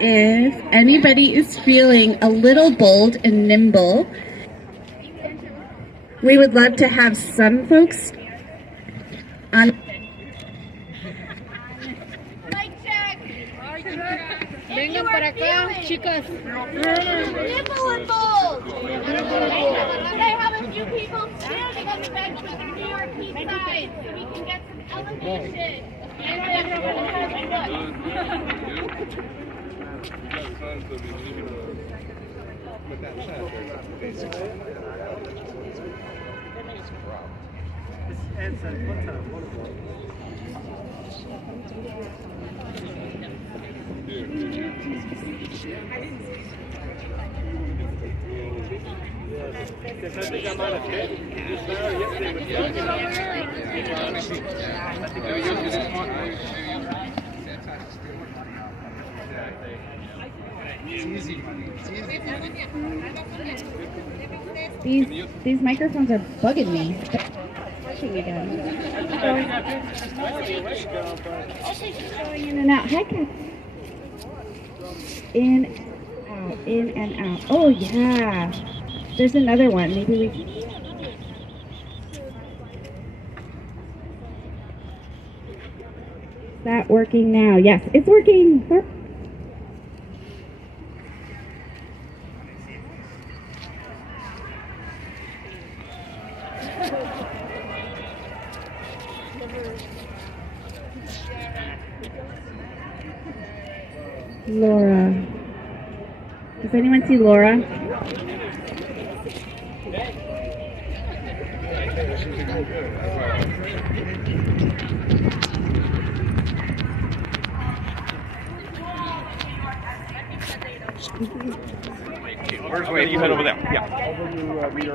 If anybody is feeling a little bold and nimble, we would love to have some folks on. Mic check. Vengan para acá, chicas. Nimble and bold. Could I have a few people standing on the bench of the New York East Side so we can get some elevation? These microphones are bugging me. Pushing again. Going in and out. Hi, Kat. In and out. Oh yeah. There's another one. Maybe we can. Is that working now? Yes, it's working. Laura. Does anyone see Laura? Where's Wade? You head over there. Yeah.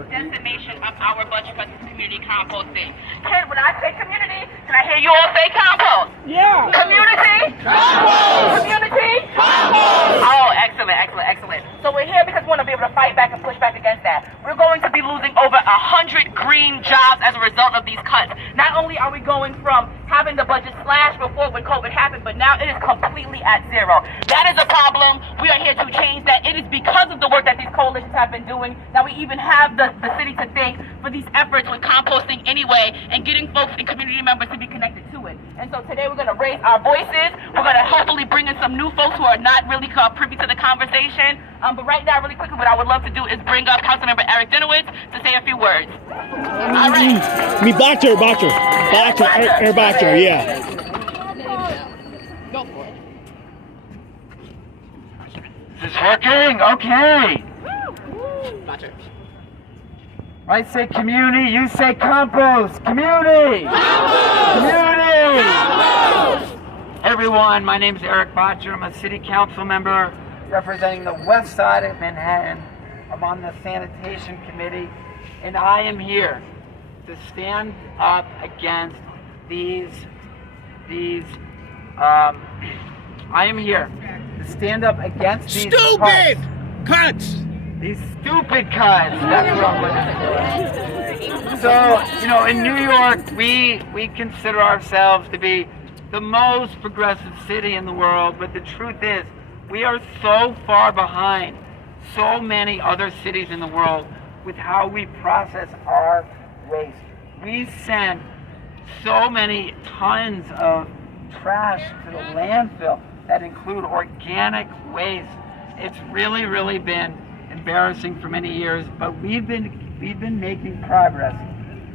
Decimation of our budget for community composting. Ken, when I say community, can I hear you all say compost? Yeah. Community? Compost. Community? Compost. Oh, excellent, excellent, excellent. So we're here because we want to be able to fight back and push back against that. We're going to be losing over 100 green jobs as a result of these cuts. Not only are we going from having the budget slashed before when COVID happened, but now it is completely at zero. That is a problem. We are here to change that. It is because of the work that these coalitions have been doing that we even have the city to thank for these efforts with composting anyway and getting folks and community members to be connected to it. And so today we're going to raise our voices. We're going to hopefully bring in some new folks who are not really privy to the conversation. But right now, really quickly, what I would love to do is bring up Councilmember Eric Dinowitz to say a few words. All right. Bottcher, yeah. Go for it. Is this working? Okay. Bottcher. I say community, you say compost. Community! Compost! Community! Compost! Everyone, my name is Eric Bottcher. I'm a city council member representing the west side of Manhattan. I'm on the sanitation committee, and I am here to stand up against I am here to stand up against these Stupid cuts. These stupid cuts. That's what I'm looking for. So, in New York, we consider ourselves to be the most progressive city in the world, but the truth is, we are so far behind so many other cities in the world with how we process our waste. We send so many tons of trash to the landfill that include organic waste. It's really, really been embarrassing for many years, but we've been making progress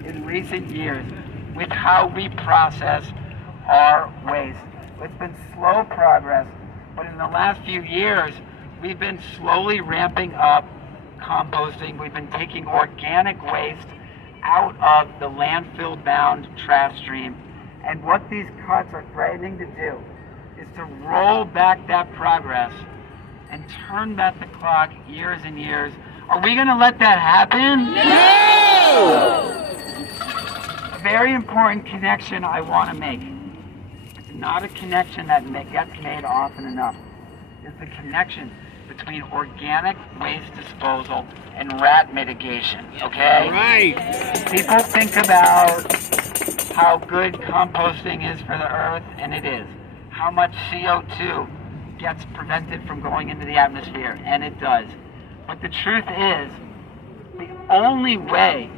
in recent years with how we process our waste. It's been slow progress, but in the last few years, we've been slowly ramping up composting. We've been taking organic waste out of the landfill-bound trash stream. And what these cuts are threatening to do is to roll back that progress and turn back the clock years and years. Are we gonna let that happen? No! A very important connection I wanna make. It's not a connection that gets made often enough. It's the connection between organic waste disposal and rat mitigation, okay? All right. People think about how good composting is for the earth, and it is. how much CO2 gets prevented from going into the atmosphere, and it does. But the truth is, the only way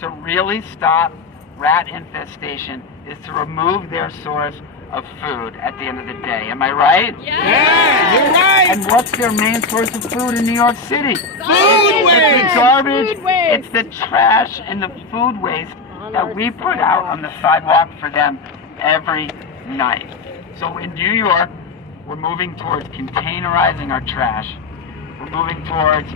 to really stop rat infestation is to remove their source of food at the end of the day. Am I right? Yeah, you're right. And what's their main source of food in New York City? Food It's waste. the garbage, Food waste. it's the trash and the food waste that we put out on the sidewalk for them every night. So in New York, we're moving towards containerizing our trash. We're moving towards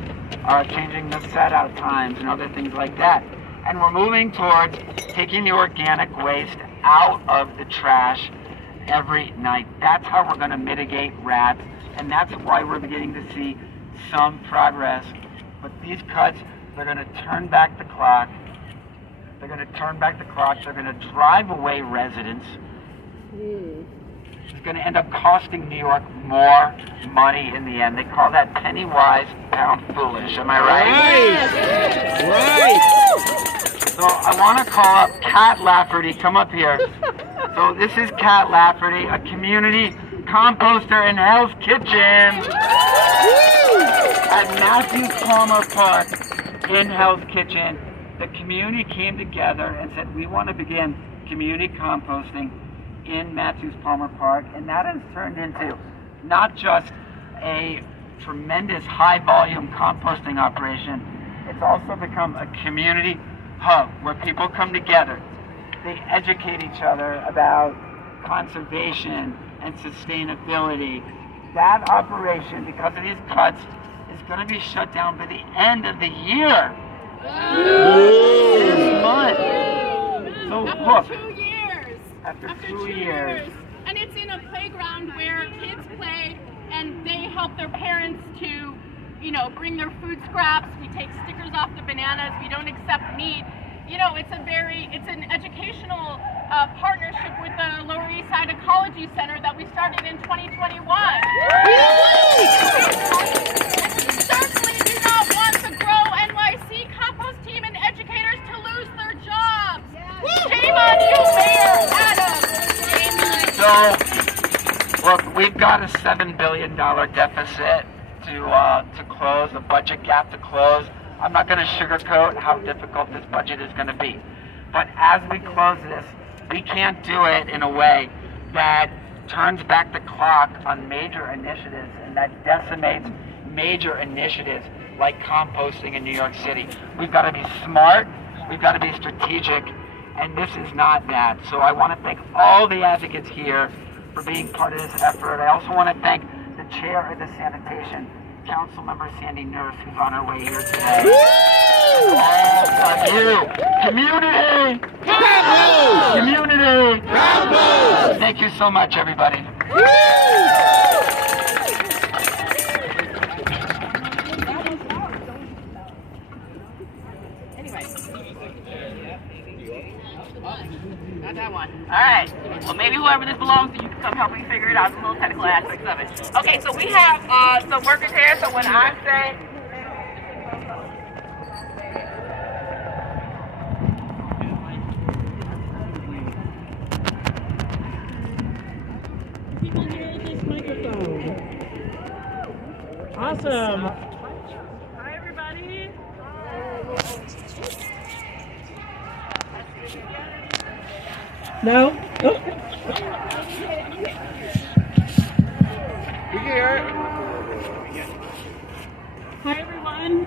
changing the set-out times and other things like that. And we're moving towards taking the organic waste out of the trash every night. That's how we're going to mitigate rats, and that's why we're beginning to see some progress. But these cuts, they're going to turn back the clock. They're going to turn back the clock. They're going to drive away residents. It's going to end up costing New York more money in the end. They call that penny wise, pound foolish. Am I right? Right. So I want to call up Kat Lafferty. Come up here. So this is Kat Lafferty, a community composter in Hell's Kitchen at Matthews Palmer Park in Hell's Kitchen. The community came together and said, we want to begin community composting in Matthews Palmer Park, and that has turned into not just a tremendous high volume composting operation, it's also become a community hub where people come together. They educate each other about conservation and sustainability. That operation, because of these cuts, is going to be shut down by the end of the year. This month. So look, after two years. And it's in a playground where kids play and they help their parents to, bring their food scraps. We take stickers off the bananas. We don't accept meat. It's an educational partnership with the Lower East Side Ecology Center that we started in 2021. We certainly do not want the Grow NYC compost team and educators to lose their jobs. Shame on you, Mayor Adams. So, look, we've got a $7 billion deficit to close, a budget gap to close. I'm not going to sugarcoat how difficult this budget is going to be. But as we close this, we can't do it in a way that turns back the clock on major initiatives and that decimates major initiatives like composting in New York City. We've got to be smart, we've got to be strategic, and this is not that. So I want to thank all the advocates here for being part of this effort. I also want to thank the chair of the sanitation, Councilmember Sandy Nurse, who's on her way here today. All of you, community! Bravo! Community! Bravo! Thank you so much, everybody. Not that one. All right. Well, maybe whoever this belongs to, you can come help me figure it out, the little technical aspects of it. Okay, so we have some workers here, so when I say... People hear this microphone. Awesome. Hi, everybody. No? Oh. We can hear it. Hi, everyone.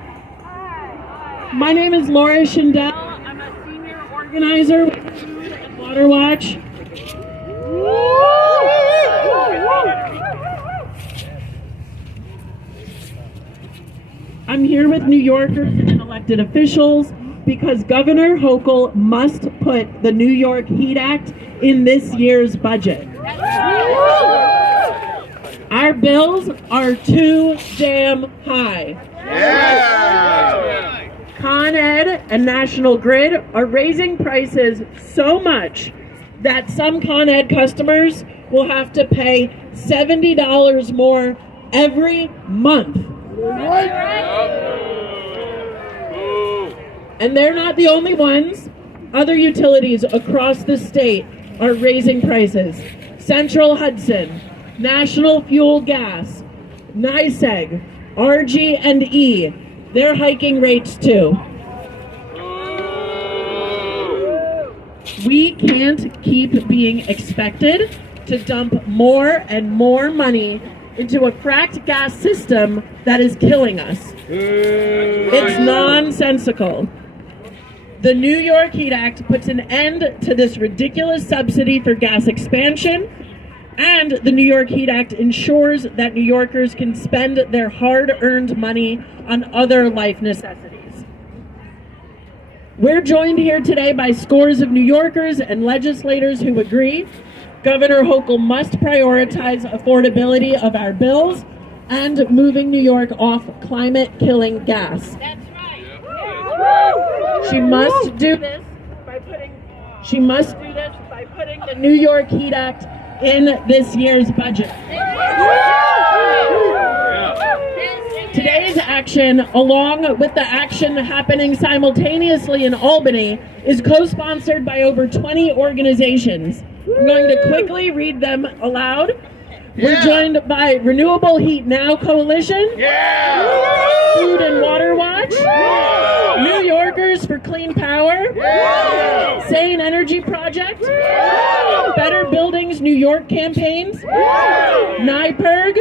My name is Laura Schindel. I'm a senior organizer with Food and Water Watch. I'm here with New Yorkers and elected officials because Governor Hochul must put the New York Heat Act in this year's budget. Our bills are too damn high. Yeah! Con Ed and National Grid are raising prices so much that some Con Ed customers will have to pay $70 more every month. And they're not the only ones. Other utilities across the state are raising prices. Central Hudson, National Fuel Gas, NYSEG, RG&E, they're hiking rates too. We can't keep being expected to dump more and more money into a fracked gas system that is killing us. It's nonsensical. The New York Heat Act puts an end to this ridiculous subsidy for gas expansion, and the New York Heat Act ensures that New Yorkers can spend their hard-earned money on other life necessities. We're joined here today by scores of New Yorkers and legislators who agree Governor Hochul must prioritize affordability of our bills and moving New York off climate-killing gas. That's right. She must do this by putting the New York Heat Act in this year's budget. Today's action, along with the action happening simultaneously in Albany, is co-sponsored by over 20 organizations. I'm going to quickly read them aloud. We're joined by Renewable Heat Now Coalition, Food and Water Watch, New Yorkers for Clean Power, Sane Energy Project, Better Buildings New York Campaigns, NYPIRG,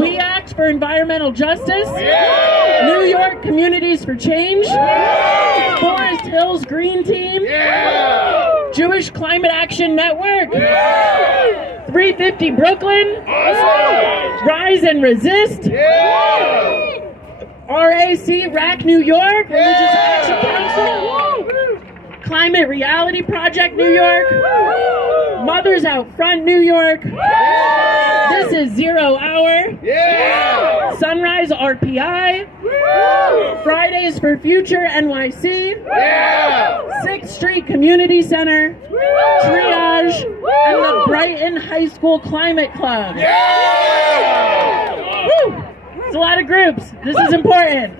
We Act for Environmental Justice, New York Communities for Change, Forest Hills Green Team, Jewish Climate Action Network, 350 Brooklyn, Rise and Resist, RAC New York, Religious Action Council, Climate Reality Project New York, Mothers Out Front New York, This is 0 Hour, Sunrise RPI, Fridays for Future NYC, 6th Street Community Center, Triage, and the Brighton High School Climate Club. Woo! It's a lot of groups. This is important.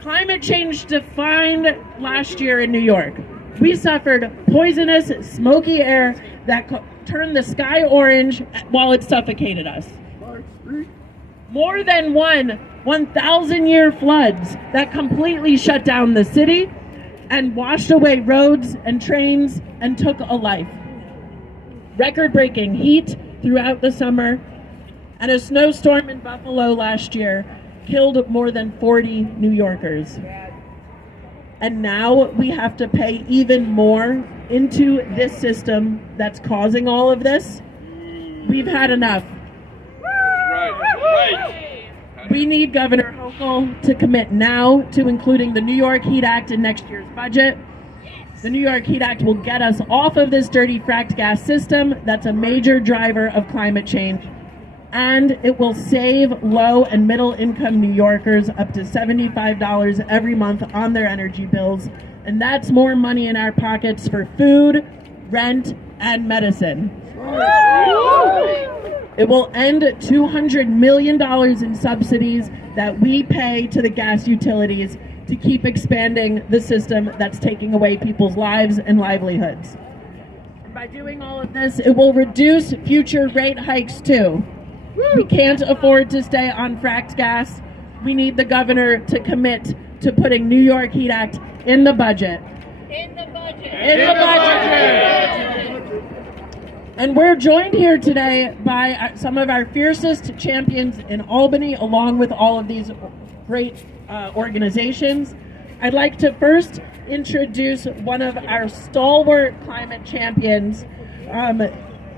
Climate change defined last year in New York. We suffered poisonous, smoky air that turned the sky orange while it suffocated us. More than 1,000-year floods that completely shut down the city and washed away roads and trains and took a life. Record-breaking heat throughout the summer, and a snowstorm in Buffalo last year killed more than 40 New Yorkers. And now we have to pay even more into this system that's causing all of this. We've had enough. We need Governor Hochul to commit now to including the New York Heat Act in next year's budget. The New York Heat Act will get us off of this dirty fracked gas system that's a major driver of climate change. And it will save low and middle income New Yorkers up to $75 every month on their energy bills. And that's more money in our pockets for food, rent, and medicine. It will end $200 million in subsidies that we pay to the gas utilities to keep expanding the system that's taking away people's lives and livelihoods. By doing all of this, it will reduce future rate hikes too. We can't afford to stay on fracked gas. We need the governor to commit to putting New York Heat Act in the budget. In the budget. In the budget. And we're joined here today by some of our fiercest champions in Albany, along with all of these great organizations. I'd like to first introduce one of our stalwart climate champions,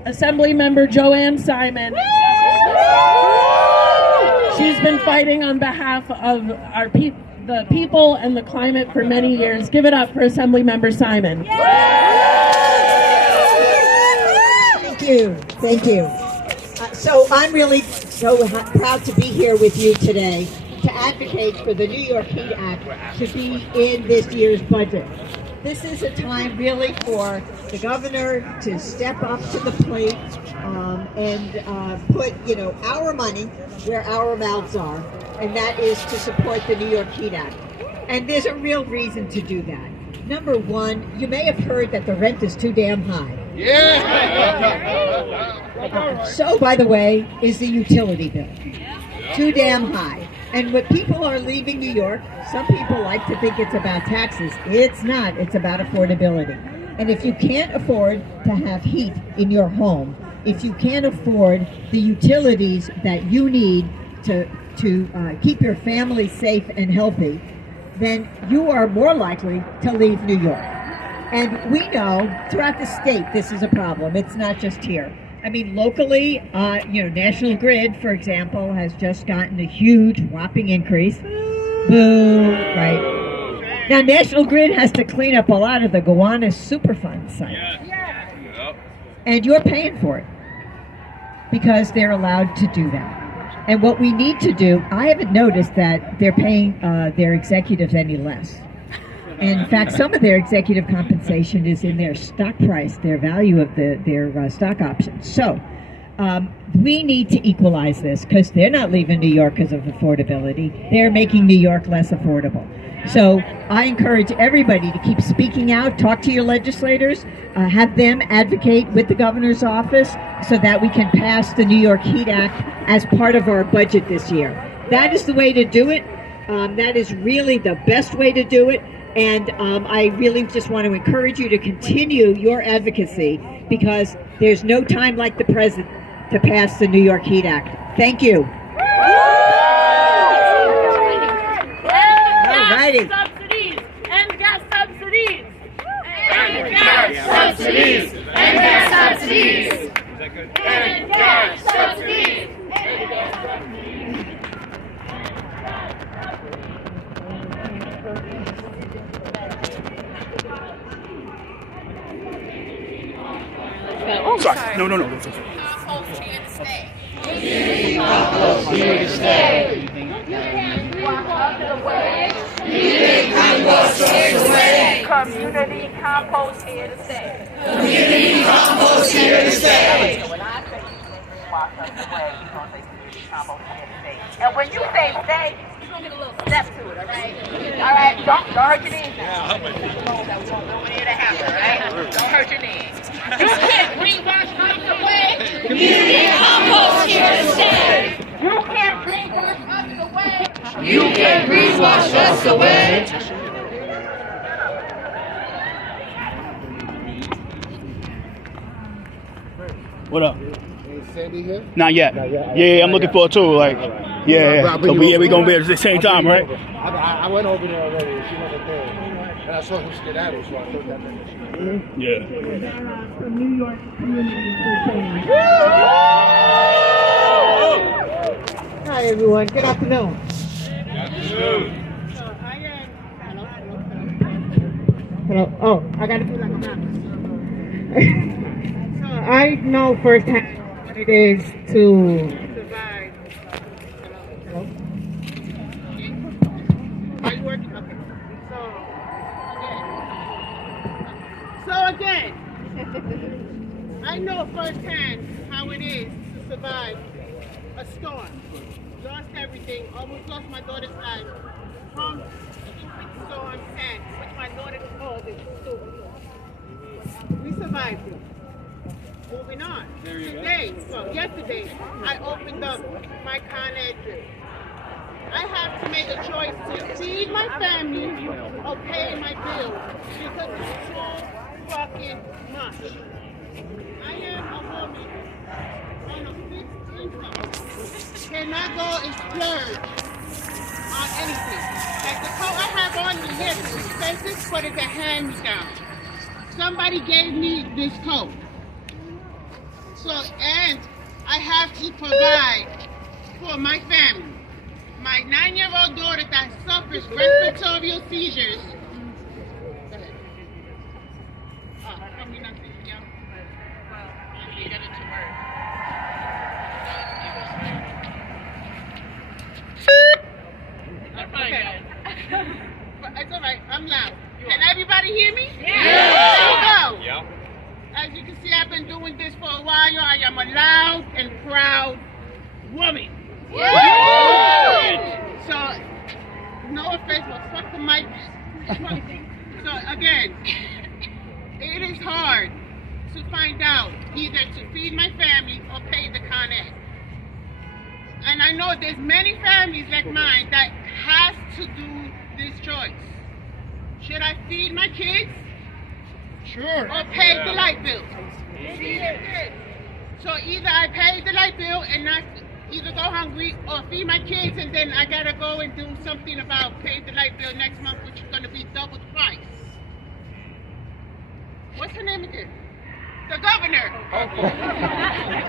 Assembly Member Joanne Simon. She's been fighting on behalf of the people and the climate for many years. Give it up for Assembly Member Simon. Thank you. So I'm really so proud to be here with you today to advocate for the New York Heat Act to be in this year's budget. This is a time really for the governor to step up to the plate and put, our money where our mouths are, and that is to support the New York Heat Act. And there's a real reason to do that. Number one, you may have heard that the rent is too damn high. Yeah. So, by the way, is the utility bill. Too damn high. And when people are leaving New York, some people like to think it's about taxes. It's not. It's about affordability. And if you can't afford to have heat in your home, if you can't afford the utilities that you need to keep your family safe and healthy, then you are more likely to leave New York. And we know throughout the state this is a problem. It's not just here. I mean, locally, National Grid, for example, has just gotten a huge, whopping increase. Boo, right? Now, National Grid has to clean up a lot of the Gowanus Superfund sites. And you're paying for it because they're allowed to do that. And what we need to do, I haven't noticed that they're paying their executives any less. And in fact, some of their executive compensation is in their stock price, their value of their stock options. So we need to equalize this because they're not leaving New York because of affordability. They're making New York less affordable. So I encourage everybody to keep speaking out, talk to your legislators, have them advocate with the governor's office so that we can pass the New York Heat Act as part of our budget this year. That is the way to do it. That is really the best way to do it. And I really just want to encourage you to continue your advocacy because there's no time like the present to pass the New York Heat Act. Thank you. Subsidies and gas subsidies. And gas subsidies. And gas subsidies. And gas subsidies. Oh, sorry. No. Compost here to stay. Compost here to stay. You can't wash us away. Community compost here to stay. Community compost here to stay. So when I say community wash us away, you're going to say community compost here to stay. And when you say stay, you're going to get a little step to it, all right? All right, don't hurt your knees. That we don't want here to happen, all right? Don't hurt your knees. You can't greenwash us away. Community compost here to stay. You can't greenwash us away. You can't greenwash us away. What up? Is Sandy here? Not yet. Yeah, I'm looking forward to it. Like, yeah. So we gonna be at the same time, right? I went over there already. She wasn't there. And I saw him skedaddle, so I thought that meant she was there. Yeah. From New York Community Hi, everyone. Good afternoon. Hello. Oh, I got to do like a map. So I know firsthand what it is to survive. Hello. Are you working? Okay. So again, I know firsthand how it is to survive a storm. Lost everything, almost lost my daughter's life from storm 10, which my daughter called it stupid. We survived it. Moving on. Yesterday, I opened up my Con Ed drip. I have to make a choice to feed my family or pay my bills because it's so fucking much. I am a woman on a fixed income. Cannot go and splurge on anything. Like the coat I have on me, yes, it's expensive, but it's a hand-me-down. Somebody gave me this coat. So, and I have to provide for my family. My 9-year-old daughter that suffers respiratory seizures. Go ahead. Can we not see you? Well, you got it to work. Okay. It's all right. I'm loud. Can everybody hear me? Yeah. There you go. Yeah. As you can see, I've been doing this for a while. I am a loud and proud woman. Yeah. So, no offense, but fuck the mic. to feed my family or pay the Con Ed. And I know there's many families like mine that has to do this choice. Should I feed my kids? Sure. Or pay the light bill? So either I pay the light bill and not either go hungry or feed my kids, and then I gotta go and do something about pay the light bill next month, which is gonna be double the price. What's her name again? The governor.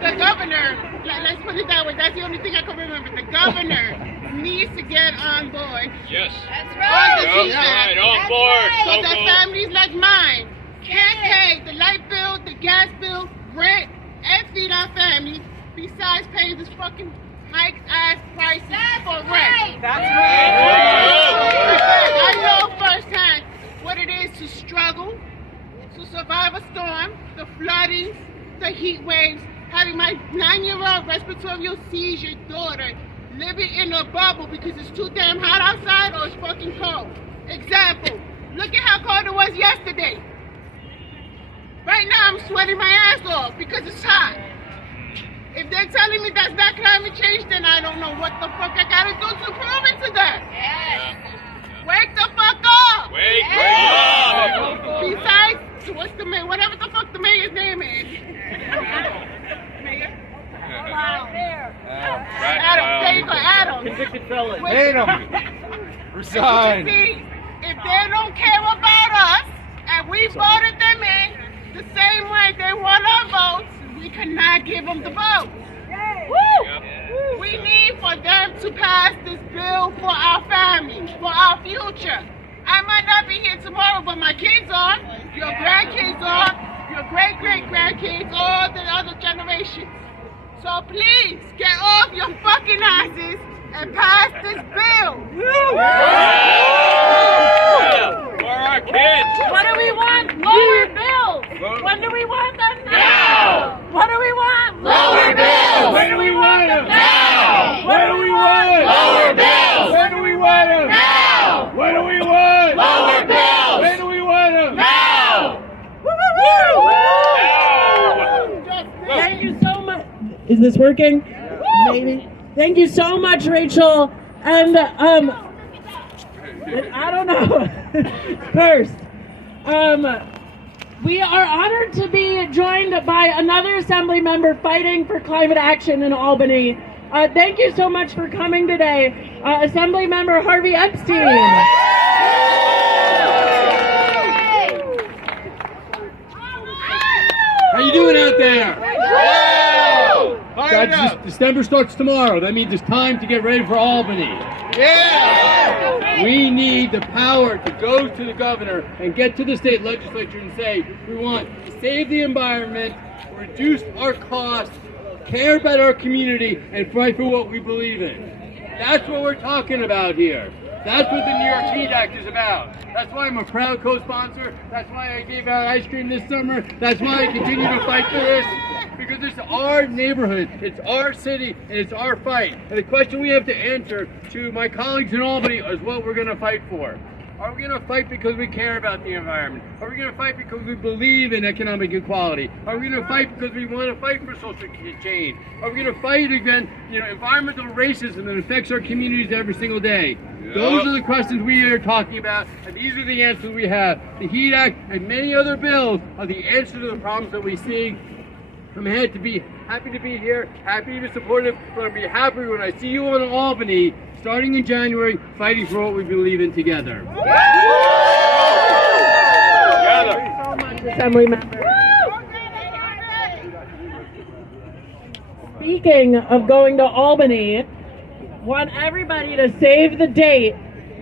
The governor, let's put it that way, that's the only thing I can remember. The governor needs to get on board. Yes. That's right. That's right. On board. So that families like mine can't pay the light bill, the gas bill, rent, and feed our family, besides paying this fucking high-ass prices for rent. That's right. I know firsthand what it is to struggle, to survive a storm, the flooding, the heat waves, having my 9-year-old respiratory seizure daughter living in a bubble because it's too damn hot outside or it's fucking cold. Example, look at how cold it was yesterday. Right now I'm sweating my ass off because it's hot. If they're telling me that's not climate change, then I don't know what the fuck I gotta do to prove it to them. Yes. Wake the fuck up! Wake up! Besides, what's the mayor? Whatever the fuck the mayor's name is. Mayor? Adam. There you go, Adam. Convicted felon. Hate him. Resign. See, if they don't care about us and we voted them in the same way they want our votes, we cannot give them the vote. Woo! We need for them to pass this bill for our families, for our future. I might not be here tomorrow, but my kids are, your grandkids are, your great-great-grandkids, all the other generations. So please, get off your fucking asses and pass this bill. For our kids. What do we want? Lower bills. When do we want them? Now. What do we want? Lower bills. When do we want them? Now. When do we want? Lower bills. When do we want them? Now. When do we want? Lower bills. When do we want them? Now. Thank you so much. Is this working? Maybe. Thank you so much, Rachel. And I don't know. First, we are honored to be joined by another assembly member fighting for climate action in Albany. Thank you so much for coming today, Assembly Member Harvey Epstein. How you doing out there? December starts tomorrow. That means it's time to get ready for Albany. Yeah! We need the power to go to the governor and get to the state legislature and say, we want to save the environment, reduce our costs, care about our community, and fight for what we believe in. That's what we're talking about here. That's what the New York Heat Act is about. That's why I'm a proud co-sponsor. That's why I gave out ice cream this summer. That's why I continue to fight for this. Because it's our neighborhood, it's our city, and it's our fight. And the question we have to answer to my colleagues in Albany is what we're going to fight for. Are we going to fight because we care about the environment? Are we going to fight because we believe in economic equality? Are we going to fight because we want to fight for social change? Are we going to fight against, environmental racism that affects our communities every single day? Yep. Those are the questions we are talking about, and these are the answers we have. The HEAT Act and many other bills are the answer to the problems that we see. I'm happy to be here, happy to be supportive, but I'll be happy when I see you in Albany, starting in January, fighting for what we believe in together. Thank you so much, Assembly Member. Speaking of going to Albany, want everybody to save the date.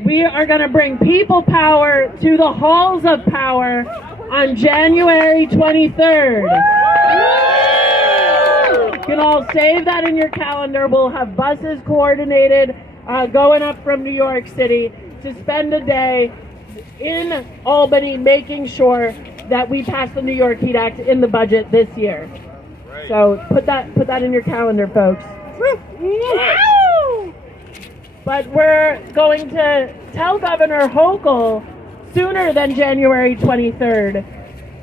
We are going to bring people power to the halls of power on January 23rd. You can all save that in your calendar. We'll have buses coordinated going up from New York City to spend a day in Albany making sure that we pass the New York Heat Act in the budget this year. So put that in your calendar, folks. But we're going to tell Governor Hochul sooner than January 23rd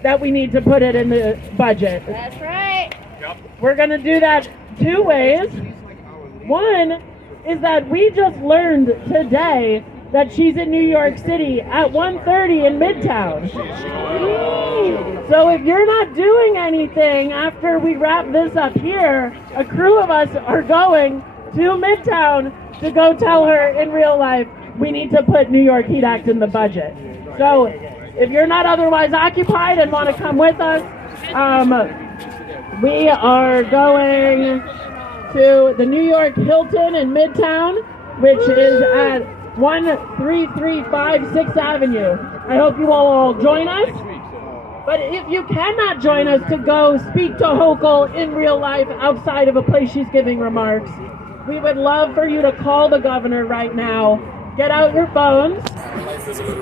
that we need to put it in the budget. That's right. We're going to do that two ways. One is that we just learned today that she's in New York City at 1:30 in Midtown. So if you're not doing anything after we wrap this up here, a crew of us are going to Midtown to go tell her in real life we need to put New York Heat Act in the budget. So if you're not otherwise occupied and want to come with us, we are going to the New York Hilton in Midtown, which is at 13356 6th Avenue. I hope you all join us. But if you cannot join us to go speak to Hochul in real life outside of a place she's giving remarks, we would love for you to call the governor right now. Get out your phones.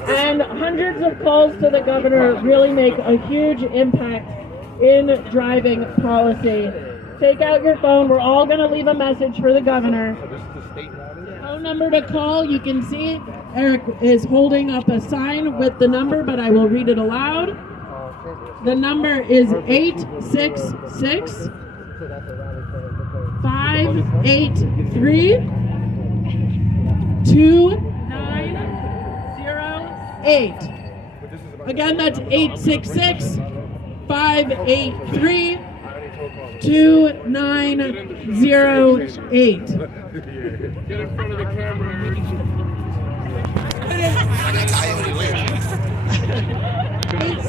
And hundreds of calls to the governor really make a huge impact in driving policy. Take out your phone. We're all going to leave a message for the governor. Phone number to call, you can see Eric is holding up a sign with the number, but I will read it aloud. The number is 866-583-2908. Again, that's 866-583-2908. Get in front of the camera.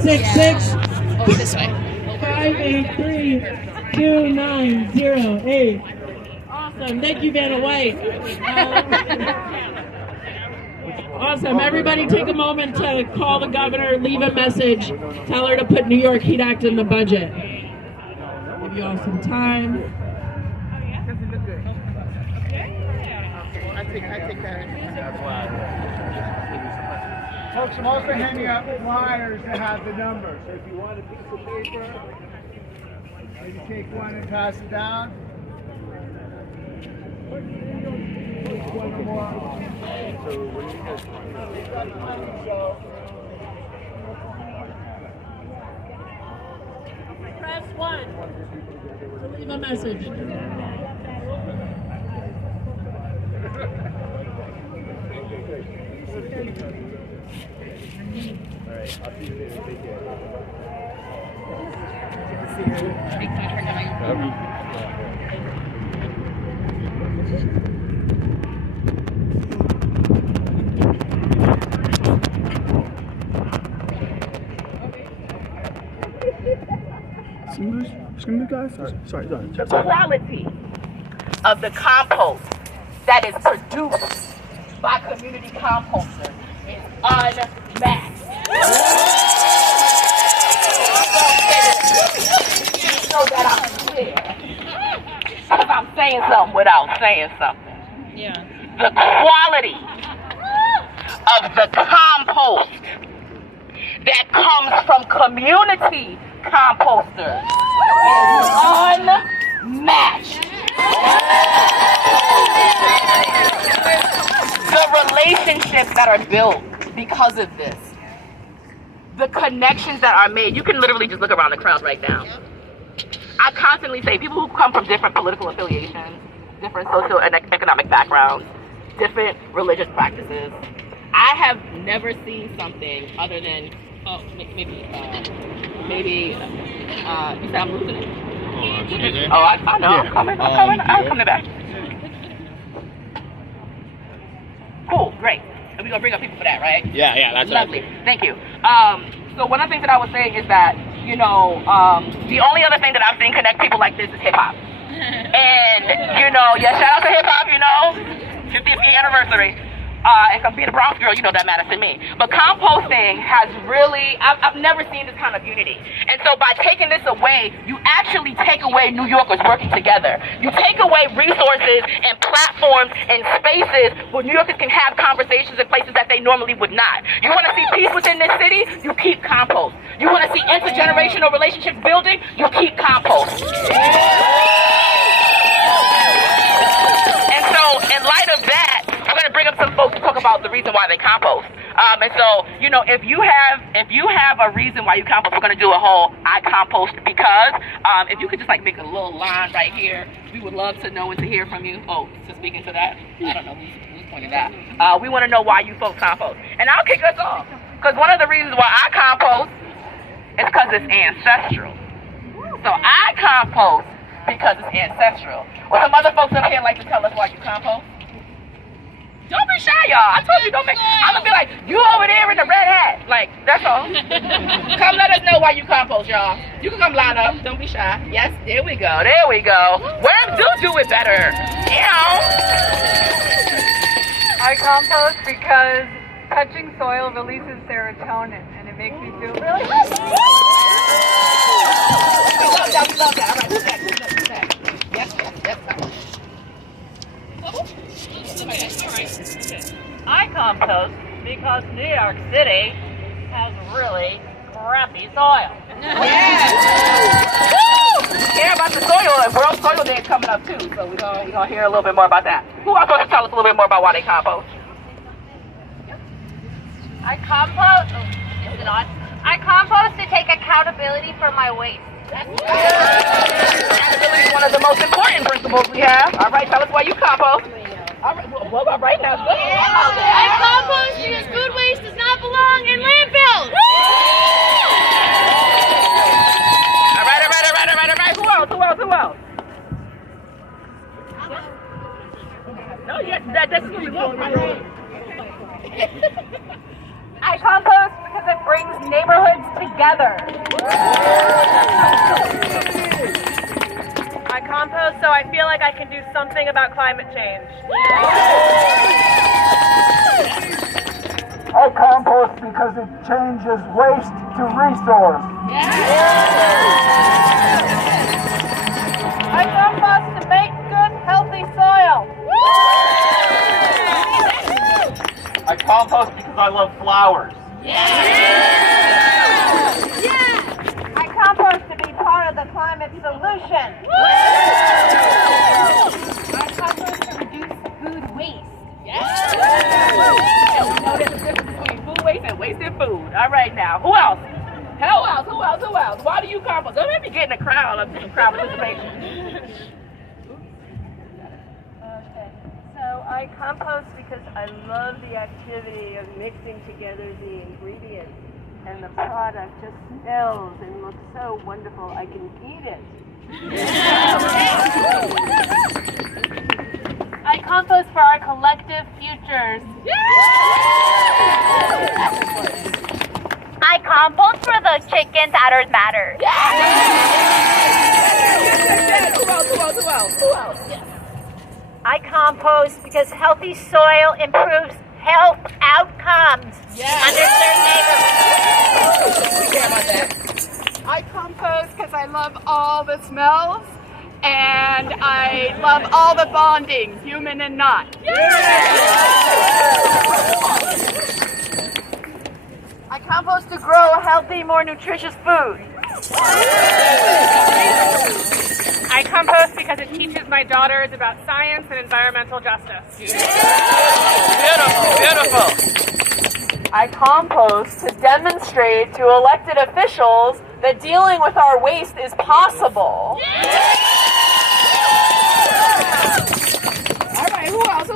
866-583-2908. Awesome. Thank you, Vanna White. Awesome. Everybody take a moment to call the governor, leave a message, tell her to put New York Heat Act in the budget. Give you all some time. I take that. Folks, I'm also handing out flyers that have the numbers. So if you want a piece of paper, maybe take one and pass it down. One more. Press 1 to leave a message. Sorry. The quality of the compost that is produced by community composters is unmatched. You know that I'm clear. Because I'm saying something without saying something. Yeah. The quality of the compost that comes from community composters is unmatched. The relationships that are built because of this, the connections that are made, you can literally just look around the crowd right now. I constantly say people who come from different political affiliations, different social and economic backgrounds, different religious practices. I have never seen something other than, maybe you said I'm losing it. Oh, I know. Yeah. I'm coming back. Cool, great. And we're going to bring up people for that, right? Yeah, that's lovely. Thank you. So one of the things that I was saying is that, the only other thing that I've seen connect people like this is hip-hop. And, shout out to hip-hop, 50th year anniversary. If I'm being a Bronx girl, that matters to me. But composting has really, I've never seen this kind of unity. And so by taking this away, you actually take away New Yorkers working together. You take away resources and platforms and spaces where New Yorkers can have conversations in places that they normally would not. You want to see peace within this city? You keep compost. You want to see intergenerational relationships building? You keep compost. And so in light of that, I'm going to bring up some folks to talk about about the reason why they compost. And so, you know, if you have a reason why you compost, we're going to do a whole I compost because. If you could just like make a little line right here, we would love to know and to hear from you. Oh, so speaking to that, I don't know who's pointing that. We want to know why you folks compost. And I'll kick us off because one of the reasons why I compost is because it's ancestral. So I compost because it's ancestral. Well, some other folks up here like to tell us why you compost. Don't be shy, y'all. I told you don't make. I'm gonna be like, you over there in the red hat. Like, that's all. Come let us know why you compost, y'all. You can come line up. Don't be shy. Yes, there we go. There we go. Worms do it better. Ew. I compost because touching soil releases serotonin, and it makes me feel really good. We love that. We love that. All right, who's next? Yes. I compost because New York City has really crappy soil. Yeah. Care about the soil. World Soil Day is coming up too, so we're gonna hear a little bit more about that. Who else wants to tell us a little bit more about why they compost? I compost. Is it on? I compost to take accountability for my waste. Accountability is one of the most important principles we have. All right, tell us why you compost. All right, well, right now. I compost because food waste does not belong in landfills. All right. Who else? No, yes, that's what we want. I compost because it brings neighborhoods together. I compost so I feel like I can do something about climate change. I compost because it changes waste to resource. I compost to make good, healthy soil. I compost because I love flowers. I compost to be part of the climate solution. I compost to reduce food waste. Yeah, we know there's a difference between food waste and wasted food. All right, now, who else? Who else? Why do you compost? Don't let me get in the crowd. Let's do some crowd participation. So I compost because I love the activity of mixing together the ingredients, and the product just smells and looks so wonderful I can eat it. I compost for our collective futures. I compost for the chickens that are matter. Who else? Yes. I compost because healthy soil improves health outcomes. Underserved neighborhoods. We care about that. I compost because I love all the smells and I love all the bonding, human and not. I compost to grow healthy, more nutritious food. I compost because it teaches my daughters about science and environmental justice. Beautiful. I compost to demonstrate to elected officials that dealing with our waste is possible. All right, who else?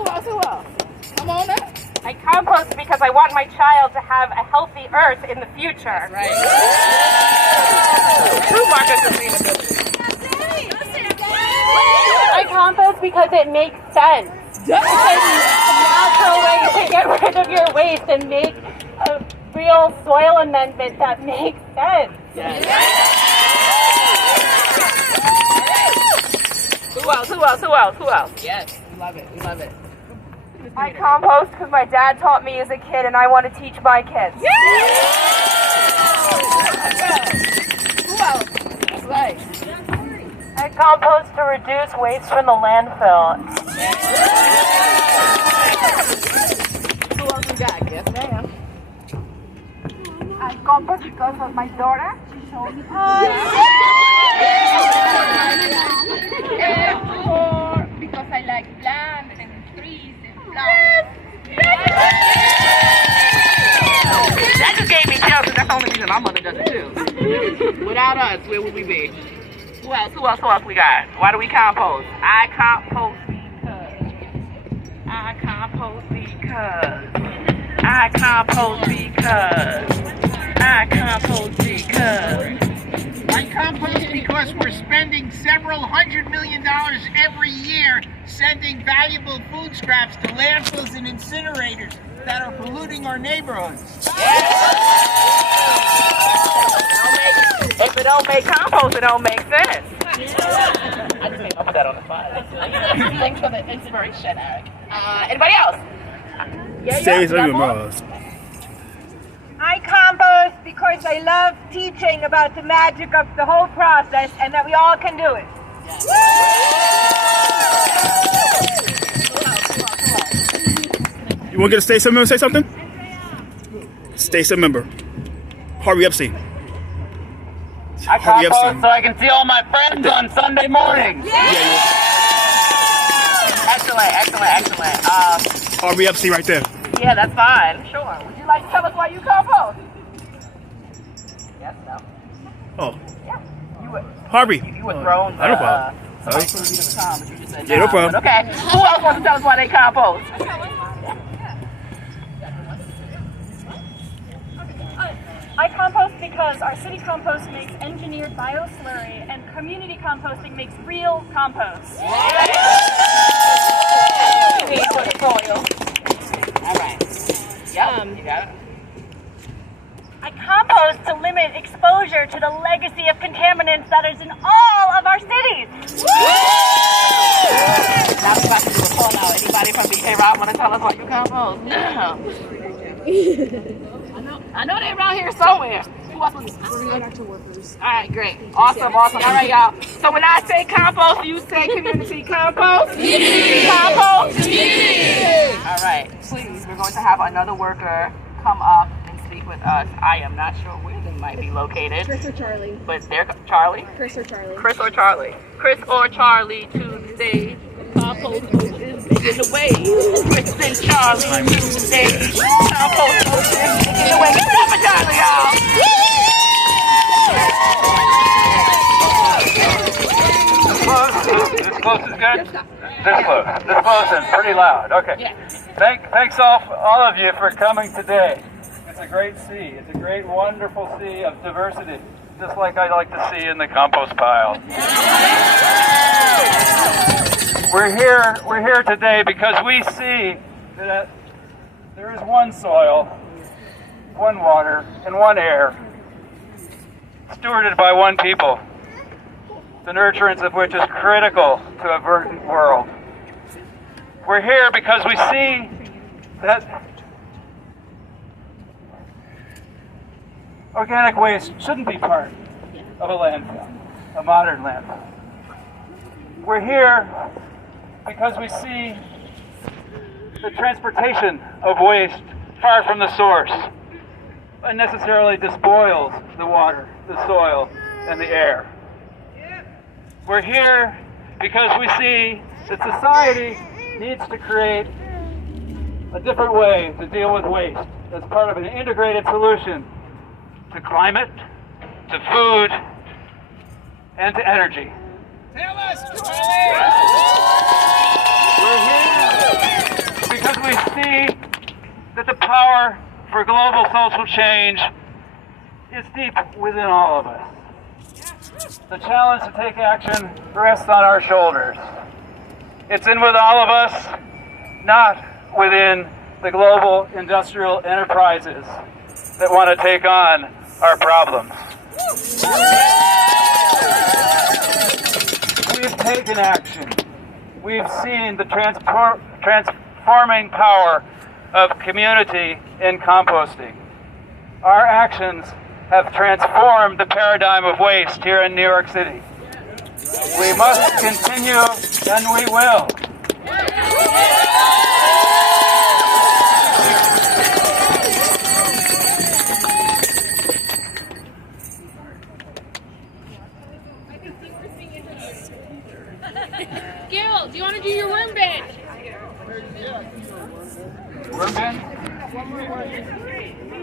Come on up. I compost because I want my child to have a healthy earth in the future. Right. True market sustainability. I compost because it makes sense. It's a natural way to get rid of your waste and make a real soil amendment that makes sense. Who else? Yes, we love it. I compost because my dad taught me as a kid and I want to teach my kids. Who else? That's right. I compost to reduce waste from the landfill. Who else we got? Yes, ma'am. I compost because of my daughter. She showed me. Because I like plants and trees and flowers. Without us, where would we be? Who else we got? Why do we compost? I compost because. I compost because we're spending several $100 million every year sending valuable food scraps to landfills and incinerators that are polluting our neighborhoods. If it don't make compost, it don't make sense. I just made up that on the spot. Thanks for the inspiration, Eric. Anybody else? I compost because I love teaching about the magic of the whole process and that we all can do it. You want to get a state member to say something? State member. Harvey Epstein. I compost so I can see all my friends on Sunday mornings. Excellent. Harvey Epstein right there. Yeah, that's fine. Sure. Would you like to tell us why you compost? Yes, no. Oh. Yeah. You were. Harvey. You were thrown. No problem. Somebody threw you to the time, but you just said no problem. But okay. Who else wants to tell us why they compost? I compost because our city compost makes engineered bioslurry and community composting makes real compost. All right. Yep, you got it. I compost to limit exposure to the legacy of contaminants that is in all of our cities. Now we're about to do a call out. Anybody from BK Rob want to tell us what you compost? I know they're around here somewhere. Who else was workers. All right, great. Awesome. All right, y'all. So when I say compost, you say community compost? Compost? All right. Please, we're going to have another worker come up and speak with us. I am not sure where they might be located. Chris or Charlie. But they're Charlie? Chris or Charlie. Chris or Charlie to the stage. Compost is in the way. Chris and Charlie to the stage. Compost is in the way. Give it up for Charlie, y'all. This close is good? This close is pretty loud. Okay. Thanks all of you for coming today. It's a great sea. It's a great, wonderful sea of diversity, just like I like to see in the compost pile. We're here today because we see that there is one soil, one water, and one air, stewarded by one people, the nurturance of which is critical to a verdant world. We're here because we see that organic waste shouldn't be part of a landfill, a modern landfill. We're here because we see the transportation of waste far from the source unnecessarily despoils the water, the soil, and the air. We're here because we see that society needs to create a different way to deal with waste as part of an integrated solution to climate, to food, and to energy. Tell us, We're here because we see that the power for global social change is deep within all of us. The challenge to take action rests on our shoulders. It's in with all of us, not within the global industrial enterprises that want to take on our problems. We've taken action. We've seen the transforming power of community in composting. Our actions have transformed the paradigm of waste here in New York City. We must continue, and we will. Gil, do you want to do your worm bin? Worm bin?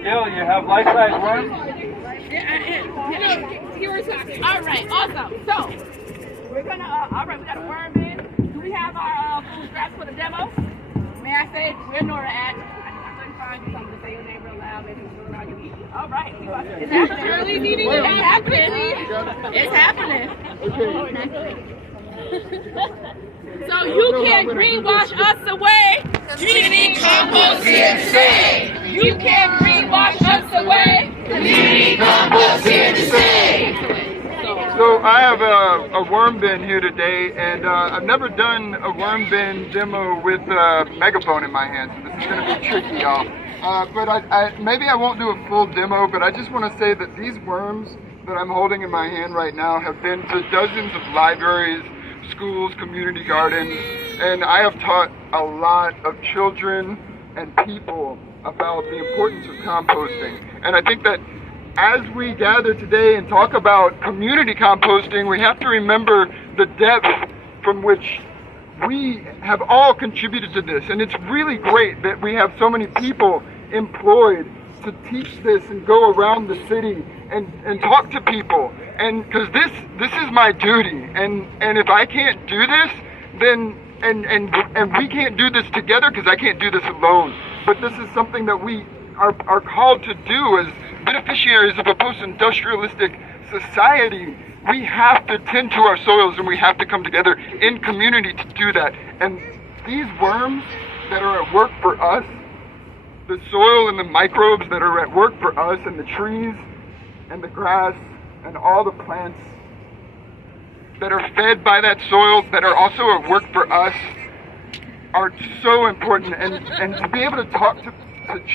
Gil, you have life-size worms? You were talking. All right, awesome. So, we're gonna, all right, we got a worm bin. Do we have our food scraps for the demo? May I say, where Nora at? I couldn't find you, so I'm gonna say your name real loud. Maybe it's real loud. You eat. All right. It's happening. It's happening. So you can't greenwash us away. Community composting to stay. You can't greenwash us away. Community compost here to stay. So I have a worm bin here today, and I've never done a worm bin demo with a megaphone in my hand, so this is going to be tricky, y'all. But maybe I won't do a full demo, but I just want to say that these worms that I'm holding in my hand right now have been to dozens of libraries, schools, community gardens, and I have taught a lot of children and people about the importance of composting. And I think that as we gather today and talk about community composting, we have to remember the depth from which we have all contributed to this. And it's really great that we have so many people employed to teach this and go around the city and talk to people. And because this is my duty. And if I can't do this, then and we can't do this together, because I can't do this alone. But this is something that we are called to do as beneficiaries of a post-industrialistic society. We have to tend to our soils, and we have to come together in community to do that. And these worms that are at work for us, the soil and the microbes that are at work for us, and the trees and the grass and all the plants that are fed by that soil, that are also at work for us, are so important. And to be able to talk to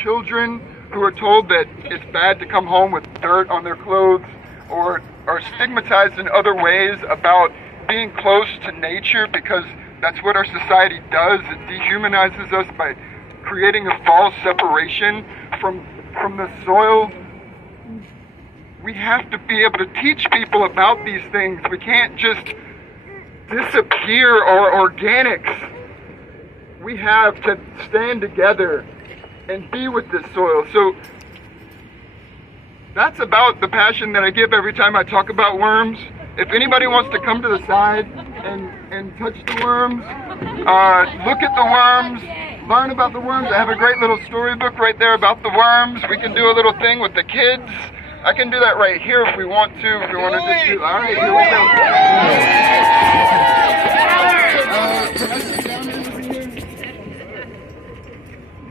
children who are told that it's bad to come home with dirt on their clothes, or are stigmatized in other ways about being close to nature, because that's what our society does. It dehumanizes us by creating a false separation from the soil. We have to be able to teach people about these things. We can't just disappear our organics. We have to stand together and be with this soil. So that's about the passion that I give every time I talk about worms. If anybody wants to come to the side and touch the worms, look at the worms, learn about the worms. I have a great little storybook right there about the worms. We can do a little thing with the kids. I can do that right here if we want to. If we want to just do. All right, here we go.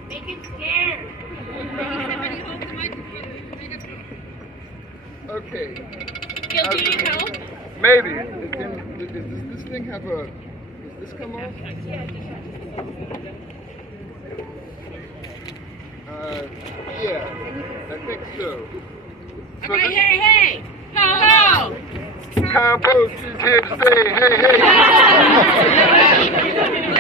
Make him scared. Okay. Gil, do you need help? Maybe. Does this thing have a? Does this come off? Yeah, I think so. All right, hey, ho, ho. Compost is here to stay. Hey.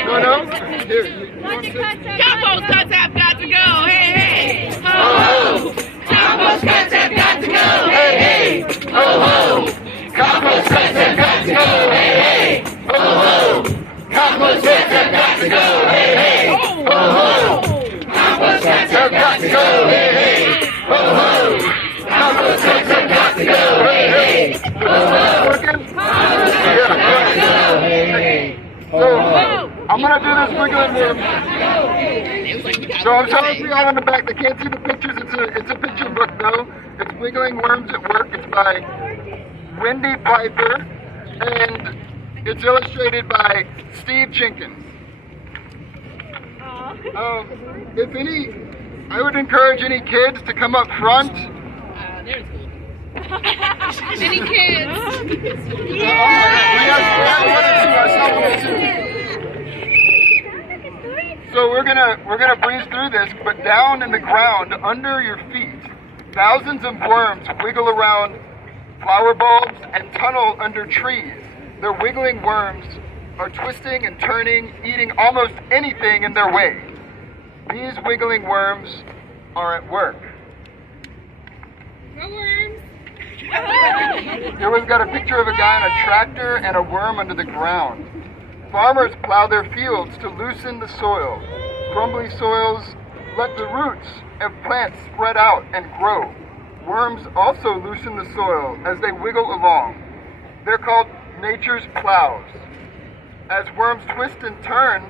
No? Here, you want to Compost cuts have got to go. Hey, ho, ho. Compost cuts have got to go. Hey, ho, ho. Compost cuts have got to go. Hey, ho, ho. Compost cuts have got to go. Hey, ho, ho. Compost cuts have got to go. Hey, ho, ho. Compost cuts have got to go. Hey, ho, ho. So, I'm going to do this wiggling worm. So I'm sorry for y'all in the back. They can't see the pictures. It's a picture book, though. It's Wiggling Worms at Work. It's by Wendy Piper, and it's illustrated by Steve Jenkins. I would encourage any kids to come up front. Any kids? So we're gonna breeze through this, but down in the ground under your feet, thousands of worms wiggle around flower bulbs and tunnel under trees. Their wiggling worms are twisting and turning, eating almost anything in their way. These wiggling worms are at work. Go worms. Here we've got a picture of a guy on a tractor and a worm under the ground. Farmers plow their fields to loosen the soil. Crumbly soils let the roots of plants spread out and grow. worms also loosen the soil as they wiggle along. They're called nature's plows. As worms twist and turn,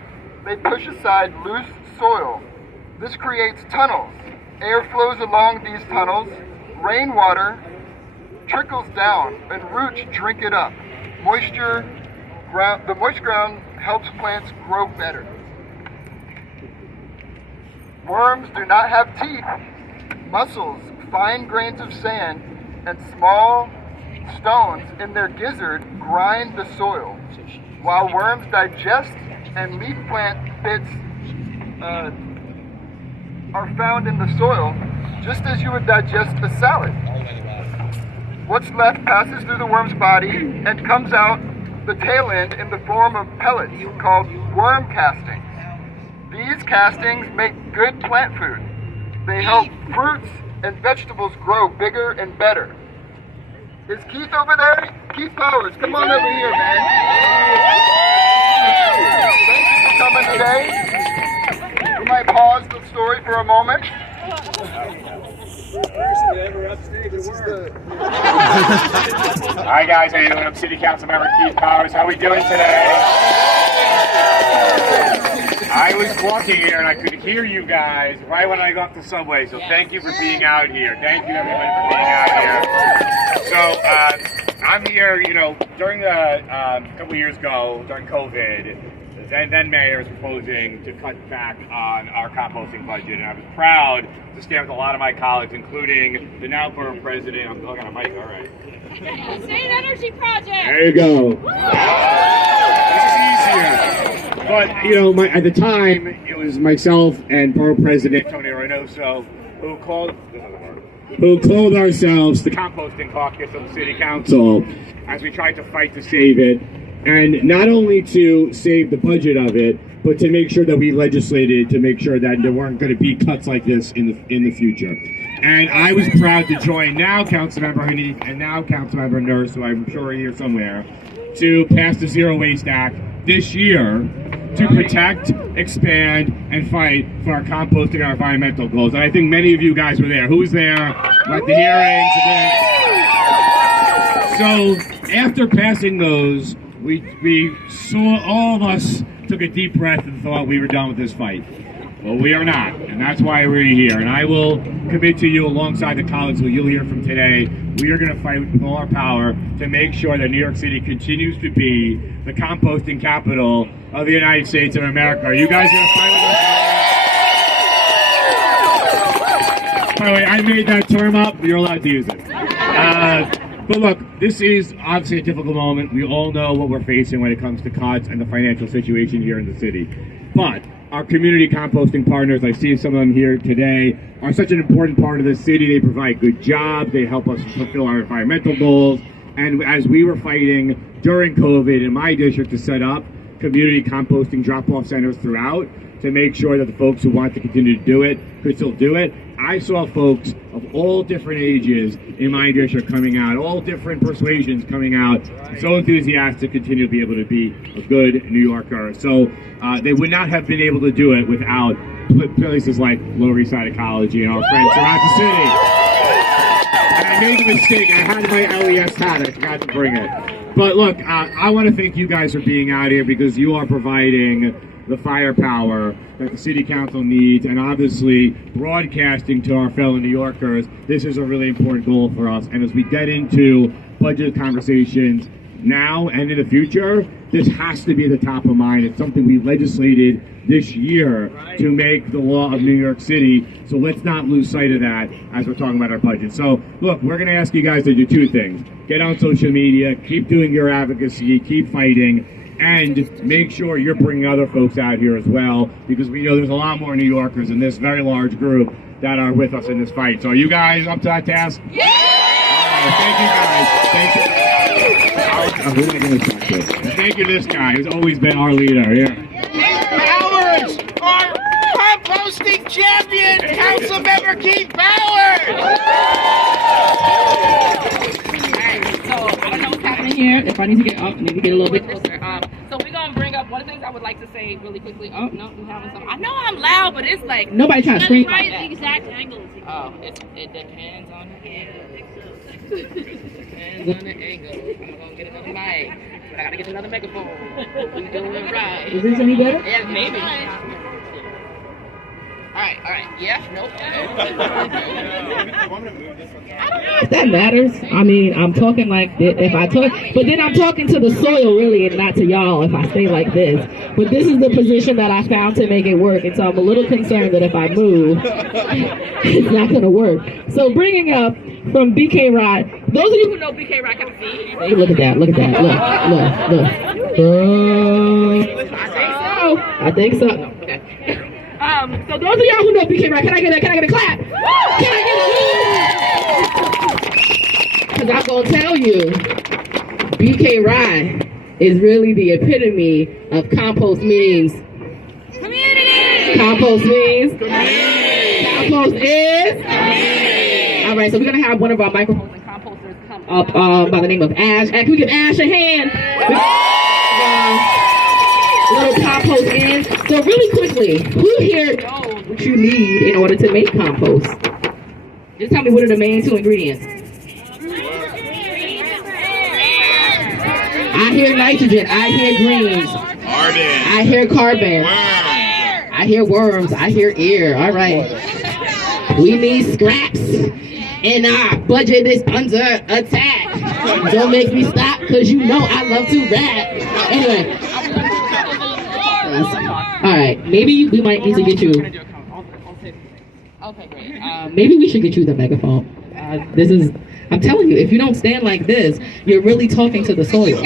they push aside loose soil. This creates tunnels. Air flows along these tunnels, rainwater trickles down, and roots drink it up. The moist ground helps plants grow better. Worms do not have teeth. Muscles, fine grains of sand, and small stones in their gizzard grind the soil. While worms digest and leaf plant bits are found in the soil, just as you would digest a salad. What's left passes through the worm's body and comes out the tail end in the form of pellets called worm castings. These castings make good plant food. They help fruits and vegetables grow bigger and better. Is Keith over there? Keith Powers, come on over here, man. Thank you for coming today. We might pause the story for a moment. Hi guys, how you doing? I'm City Council Member Keith Powers. How are we doing today? I was walking here and I could hear you guys right when I got off the subway, so thank you for being out here. Thank you everybody for being out here. So I'm here, during the couple years ago, during COVID, then Mayor was proposing to cut back on our composting budget, and I was proud to stand with a lot of my colleagues, including the now borough president. I'm looking at a mic, all right. State Energy Project! There you go. This is easier. But, at the time, it was myself and borough president Tony Reynoso who called ourselves the composting caucus of the city council as we tried to fight to save it. And not only to save the budget of it, but to make sure that we legislated to make sure that there weren't going to be cuts like this in the future. And I was proud to join now Councilmember Hanif and now Councilmember Nurse, who I'm sure are here somewhere, to pass the Zero Waste Act this year to protect, expand, and fight for our composting and our environmental goals. And I think many of you guys were there. Who was there at the hearings? So after passing those, we saw, all of us took a deep breath and thought we were done with this fight. Well, we are not, and that's why we're here. And I will commit to you, alongside the colleagues who you'll hear from today, we are going to fight with all our power to make sure that New York City continues to be the composting capital of the United States of America. Are you guys going to fight with us? By the way, I made that term up, but you're allowed to use it. But look, this is obviously a difficult moment. We all know what we're facing when it comes to cuts and the financial situation here in the city. But our community composting partners, I see some of them here today, are such an important part of the city. They provide good jobs. They help us fulfill our environmental goals. And as we were fighting during COVID in my district to set up community composting drop-off centers throughout to make sure that the folks who want to continue to do it could still do it, I saw folks of all different ages in my district coming out, all different persuasions coming out, so enthusiastic to continue to be able to be a good New Yorker. So they would not have been able to do it without places like Lower East Side Ecology and our friends throughout the city. And I made the mistake, I had my LES hat, I forgot to bring it. But look, I want to thank you guys for being out here because you are providing the firepower that the City Council needs, and obviously broadcasting to our fellow New Yorkers. This is a really important goal for us, and as we get into budget conversations now and in the future, this has to be at the top of mind. It's something we legislated this year to make the law of New York City, so let's not lose sight of that as we're talking about our budget. So look, we're going to ask you guys to do two things. Get on social media, keep doing your advocacy, keep fighting, and make sure you're bringing other folks out here as well, because we know there's a lot more New Yorkers in this very large group that are with us in this fight. So are you guys up to that task? Yeah! Thank you guys. Who am I going to talk to? Thank you to this guy who's always been our leader here. Powers, our composting champion, Councilmember Keith Powers! So I don't know what's happening here. If I need to get up, I need to get a little bit closer. So we're gonna bring up one of the things I would like to say really quickly. Oh no, we're having some. I know I'm loud, but it's like Nobody trying to scream. Right, the exact angle. Oh, it depends on the angle. Depends on the angle. I'm gonna get another mic, but I gotta get another megaphone. We doing it right. Is this any better? Yeah, maybe. All right. Yeah, nope. If that matters, I mean, I'm talking like this, if I talk, but then I'm talking to the soil really and not to y'all if I stay like this. But this is the position that I found to make it work, and so I'm a little concerned that if I move, it's not going to work. So bringing up from BK Rod, those of you who know BK Rod can see. Hey, look at that, look. I think so. So those of y'all who know BK Rod, can I get a clap? Can I get a Because I'm going to tell you, BK Rod is really the epitome of compost means community. Compost means community. Compost is community. All right, so we're going to have one of our microphones and composters come up by the name of Ash. Can we give Ash a hand? Little compost in. So really quickly, who here knows what you need in order to make compost? Just tell me, what are the main 2 ingredients? I hear nitrogen, I hear greens, I hear carbon, I hear worms, I hear air. All right. We need scraps, and our budget is under attack. Don't make me stop, because you know I love to rap. Anyway. All right, maybe we might need to get you. Okay, great. Maybe we should get you the megaphone. I'm telling you, if you don't stand like this, you're really talking to the soil.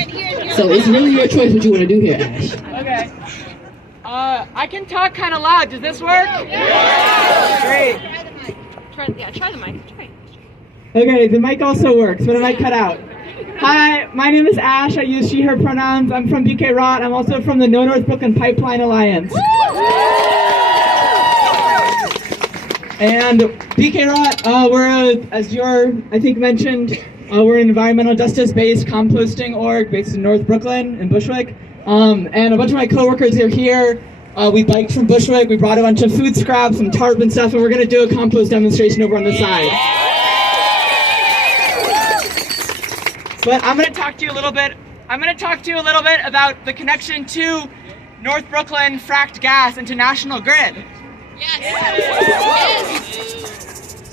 So it's really your choice what you want to do here, Ash. Okay. I can talk kind of loud. Does this work? Yeah. Great. Try the mic. Okay, the mic also works, but it might cut out. Hi, my name is Ash. I use she, her pronouns. I'm from BK Rot. I'm also from the No North Brooklyn Pipeline Alliance. And BK Rot, as I think mentioned, we're an environmental justice-based composting org based in North Brooklyn in Bushwick. And a bunch of my coworkers are here. We biked from Bushwick. We brought a bunch of food scraps and tarp and stuff, and we're going to do a compost demonstration over on the side. But I'm going to talk to you a little bit. About the connection to North Brooklyn fracked gas into National Grid. Yes.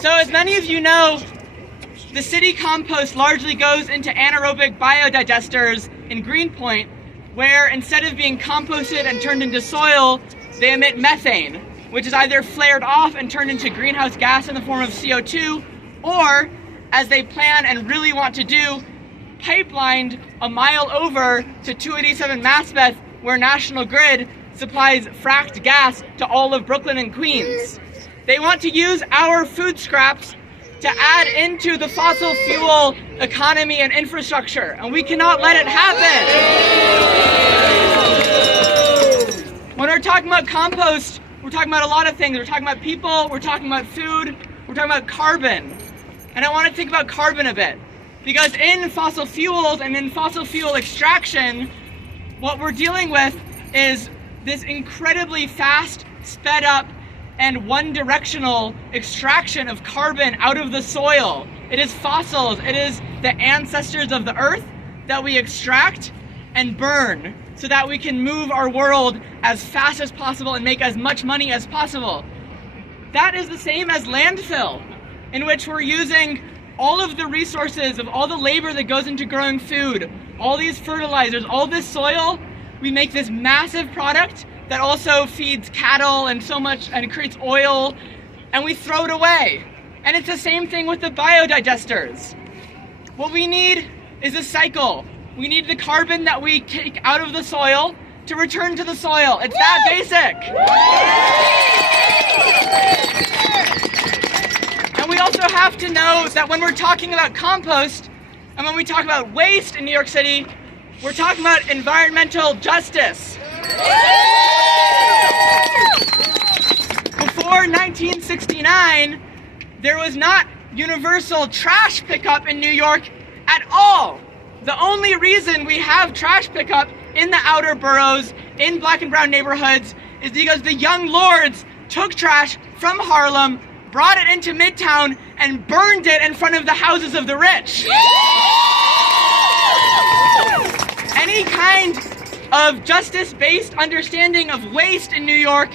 So as many of you know, the city compost largely goes into anaerobic biodigesters in Greenpoint, where instead of being composted and turned into soil, they emit methane, which is either flared off and turned into greenhouse gas in the form of CO2, or, as they plan and really want to do, pipelined a mile over to 287 Maspeth, where National Grid supplies fracked gas to all of Brooklyn and Queens. They want to use our food scraps to add into the fossil fuel economy and infrastructure, and we cannot let it happen. When we're talking about compost, we're talking about a lot of things. We're talking about people, we're talking about food, we're talking about carbon. And I want to think about carbon a bit, because in fossil fuels and in fossil fuel extraction, what we're dealing with is this incredibly fast, sped up, and one-directional extraction of carbon out of the soil. It is fossils, it is the ancestors of the earth that we extract and burn so that we can move our world as fast as possible and make as much money as possible. That is the same as landfill, in which we're using all of the resources of all the labor that goes into growing food, all these fertilizers, all this soil. We make this massive product that also feeds cattle and so much and creates oil, and we throw it away. And it's the same thing with the biodigesters. What we need is a cycle. We need the carbon that we take out of the soil to return to the soil. It's that basic. And we also have to know that when we're talking about compost and when we talk about waste in New York City, we're talking about environmental justice. Before 1969, there was not universal trash pickup in New York at all. The only reason we have trash pickup in the outer boroughs in black and brown neighborhoods is because the young lords took trash from Harlem, brought it into Midtown, and burned it in front of the houses of the rich. Any kind of justice-based understanding of waste in New York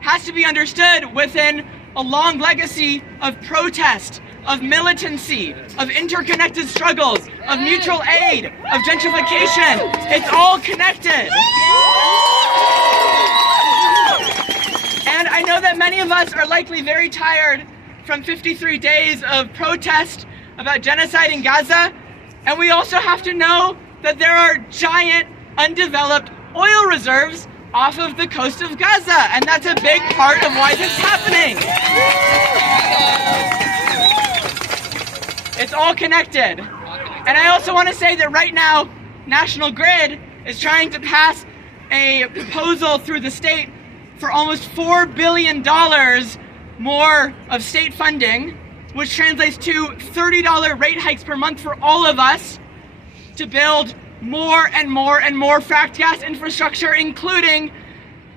has to be understood within a long legacy of protest, of militancy, of interconnected struggles, of mutual aid, of gentrification. It's all connected. And I know that many of us are likely very tired from 53 days of protest about genocide in Gaza, and we also have to know that there are giant undeveloped oil reserves off of the coast of Gaza, and that's a big part of why this is happening. It's all connected. And I also want to say that right now, National Grid is trying to pass a proposal through the state for almost $4 billion more of state funding, which translates to $30 rate hikes per month for all of us to build more and more and more fracked gas infrastructure, including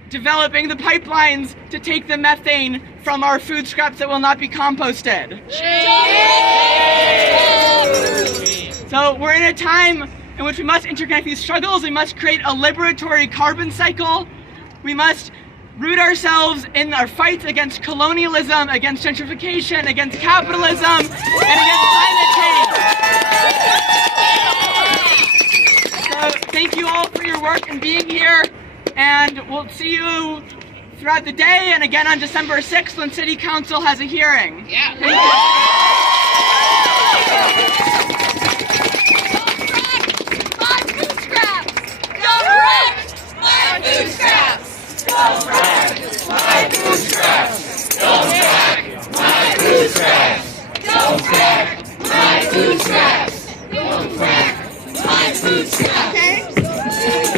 developing the pipelines to take the methane from our food scraps that will not be composted. So we're in a time in which we must interconnect these struggles. We must create a liberatory carbon cycle. We must root ourselves in our fights against colonialism, against gentrification, against capitalism, and against climate change. So thank you all for your work and being here, and we'll see you throughout the day and again on December 6th when City Council has a hearing. Yeah. Don't wreck my food scraps! Don't wreck my food scraps! Don't wreck my food scraps! Don't wreck my food scraps! Don't wreck my food scraps! Okay?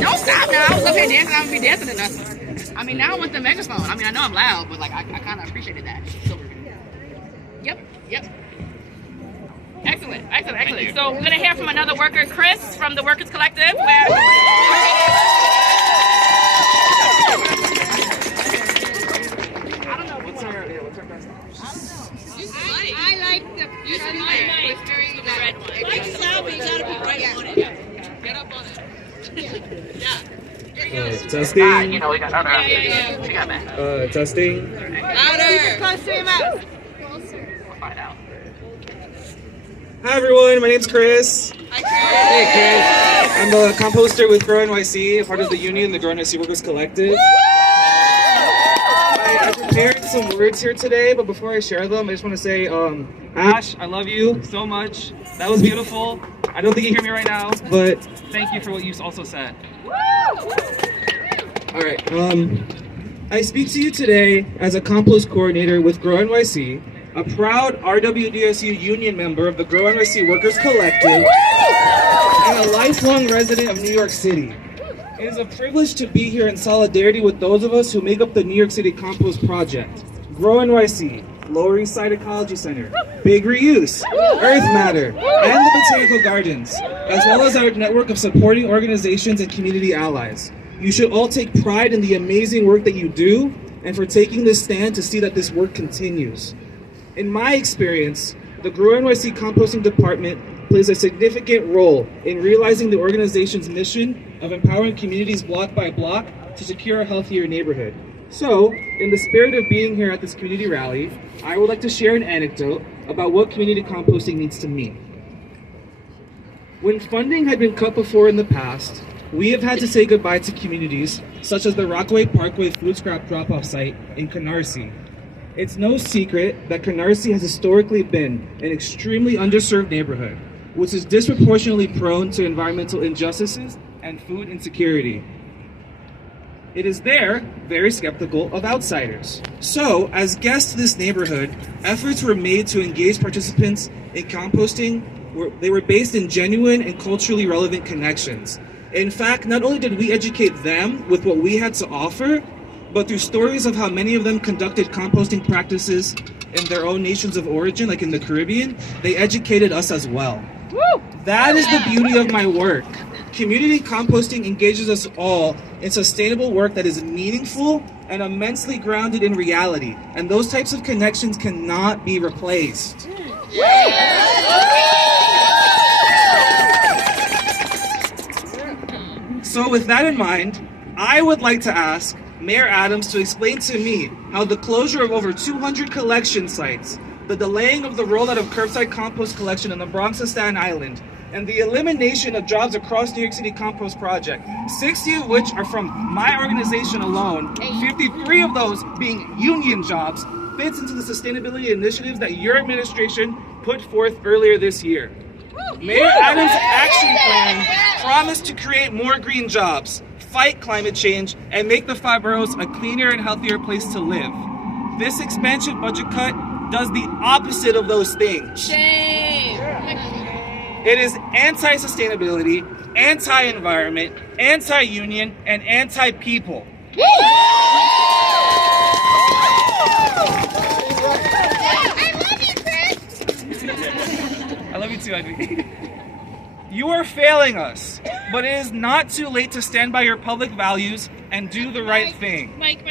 Don't stop now. I was up here dancing. I would be dancing to nothing. I mean, now I want the megaphone. I mean, I know I'm loud, but like I kind of appreciated that. So, yep. Excellent. So we're gonna hear from another worker, Chris, from the Workers Collective. I like the red one. Like salvage, gotta be right on it. Get up on it. Yeah. Testing. You know, we got we got that. Testing. Louder. Close to your mouth. We'll find out. Hi everyone, my name's Chris. Hi, Hey Chris. I'm a composter with Grow NYC, a part of the union, the Grow NYC Workers Collective. I prepared some words here today, but before I share them, I just want to say, Ash, I love you so much. That was beautiful. I don't think you hear me right now, but thank you for what you also said. All right. I speak to you today as a compost coordinator with Grow NYC, a proud RWDSU union member of the Grow NYC Workers Collective, and a lifelong resident of New York City. It is a privilege to be here in solidarity with those of us who make up the New York City Compost Project, Grow NYC, Lower East Side Ecology Center, Big Reuse, Earth Matter, and the Botanical Gardens, as well as our network of supporting organizations and community allies. You should all take pride in the amazing work that you do and for taking this stand to see that this work continues. In my experience, the Grow NYC Composting Department plays a significant role in realizing the organization's mission of empowering communities block by block to secure a healthier neighborhood. So, in the spirit of being here at this community rally, I would like to share an anecdote about what community composting means to me. When funding had been cut before in the past, we have had to say goodbye to communities such as the Rockaway Parkway food scrap drop-off site in Canarsie. It's no secret that Canarsie has historically been an extremely underserved neighborhood, which is disproportionately prone to environmental injustices and food insecurity. It is there very skeptical of outsiders. So, as guests to this neighborhood, efforts were made to engage participants in composting. They were based in genuine and culturally relevant connections. In fact, not only did we educate them with what we had to offer, but through stories of how many of them conducted composting practices in their own nations of origin, like in the Caribbean, they educated us as well. That is the beauty of my work. community composting engages us all in sustainable work that is meaningful and immensely grounded in reality. And those types of connections cannot be replaced. So with that in mind, I would like to ask Mayor Adams to explain to me how the closure of over 200 collection sites, the delaying of the rollout of curbside compost collection in the Bronx and Staten Island, and the elimination of jobs across New York City Compost Project, 60 of which are from my organization alone, 53 of those being union jobs, fits into the sustainability initiatives that your administration put forth earlier this year. Mayor Adams' action plan promised to create more green jobs, fight climate change, and make the 5 boroughs a cleaner and healthier place to live. This expansion budget cut does the opposite of those things. Shame. It is anti-sustainability, anti-environment, anti-union, and anti-people. I love you too, Ugly. You are failing us, but it is not too late to stand by your public values and do the right thing. Mike.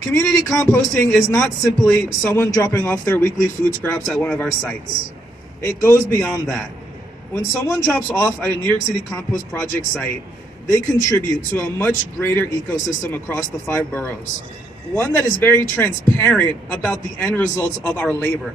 Community composting is not simply someone dropping off their weekly food scraps at one of our sites. It goes beyond that. When someone drops off at a New York City Compost Project site, they contribute to a much greater ecosystem across the 5 boroughs. One that is very transparent about the end results of our labor.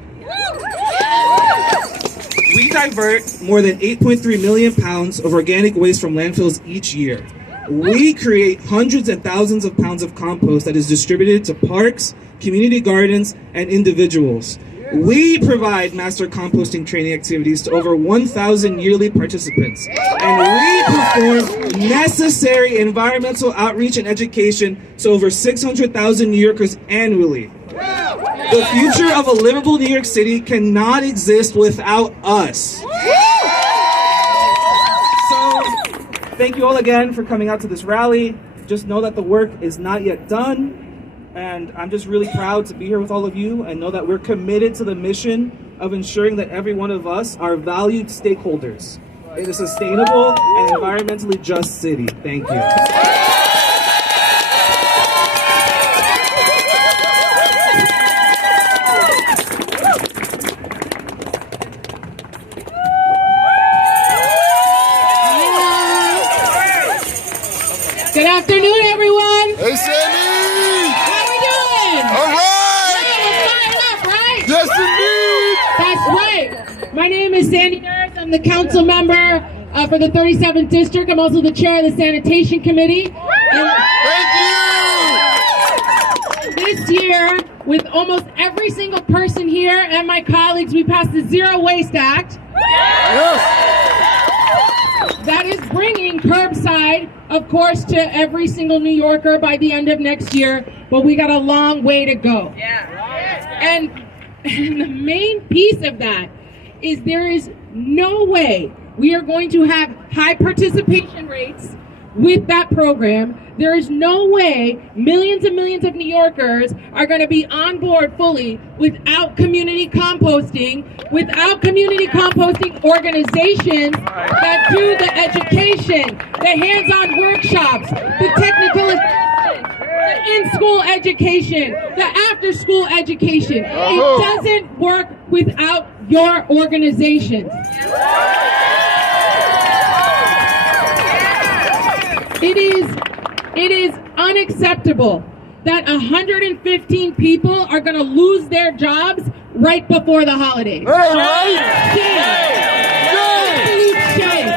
We divert more than 8.3 million pounds of organic waste from landfills each year. We create hundreds and thousands of pounds of compost that is distributed to parks, community gardens, and individuals. We provide master composting training activities to over 1,000 yearly participants. And we perform necessary environmental outreach and education to over 600,000 New Yorkers annually. The future of a livable New York City cannot exist without us. So, thank you all again for coming out to this rally. Just know that the work is not yet done. And I'm just really proud to be here with all of you and know that we're committed to the mission of ensuring that every one of us are valued stakeholders in a sustainable and environmentally just city. Thank you. Good afternoon, everyone. Hey, Sammy. How we doing? All right. We're fired up, right? Yes, indeed. That's right. My name is Sandy Harris. I'm the council member for the 37th District. I'm also the chair of the Sanitation Committee. Thank you. This year, with almost every single person here and my colleagues, we passed the Zero Waste Act. Yes. That is bringing curbside, of course, to every single New Yorker by the end of next year, but we got a long way to go. And the main piece of that is there is no way we are going to have high participation rates with that program. There is no way millions and millions of New Yorkers are going to be on board fully without community composting, organizations that do the education, the hands-on workshops, the technical assistance, the in-school education, the after-school education. It doesn't work without your organizations. It is unacceptable that 115 people are going to lose their jobs right before the holidays. Shame.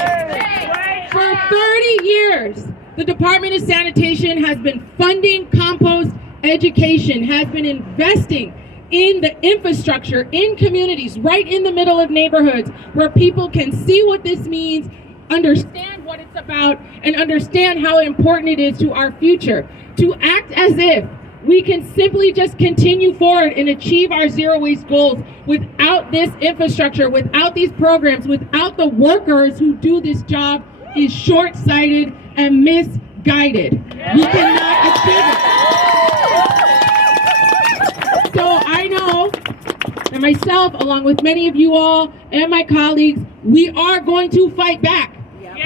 For 30 years, the Department of Sanitation has been funding compost education, has been investing in the infrastructure, in communities, right in the middle of neighborhoods, where people can see what this means, understand what it's about, and understand how important it is to our future. To act as if we can simply just continue forward and achieve our zero waste goals without this infrastructure, without these programs, without the workers who do this job is short-sighted and misguided. We cannot achieve it. So I know and myself, along with many of you all and my colleagues, we are going to fight back.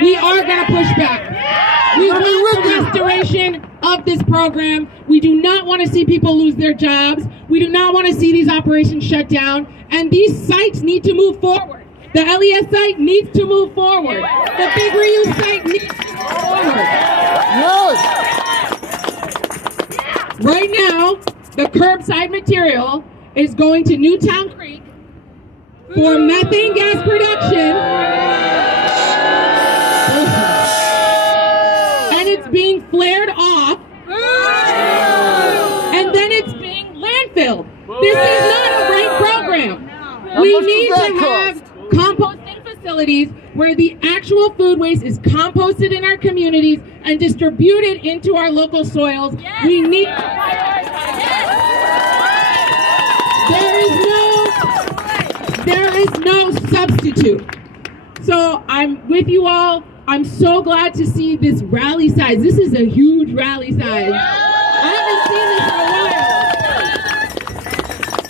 We are going to push back. We want the restoration of this program. We do not want to see people lose their jobs. We do not want to see these operations shut down. And these sites need to move forward. The LES site needs to move forward. The Big Reuse site needs to move forward. Right now, the curbside material is going to Newtown Creek for methane gas production. And it's being flared off. And then it's being landfilled. This is not a great program. We need to have composting facilities where the actual food waste is composted in our communities and distributed into our local soils. We need to there is no substitute. So I'm with you all. I'm so glad to see this rally size. This is a huge rally size. I haven't seen this in a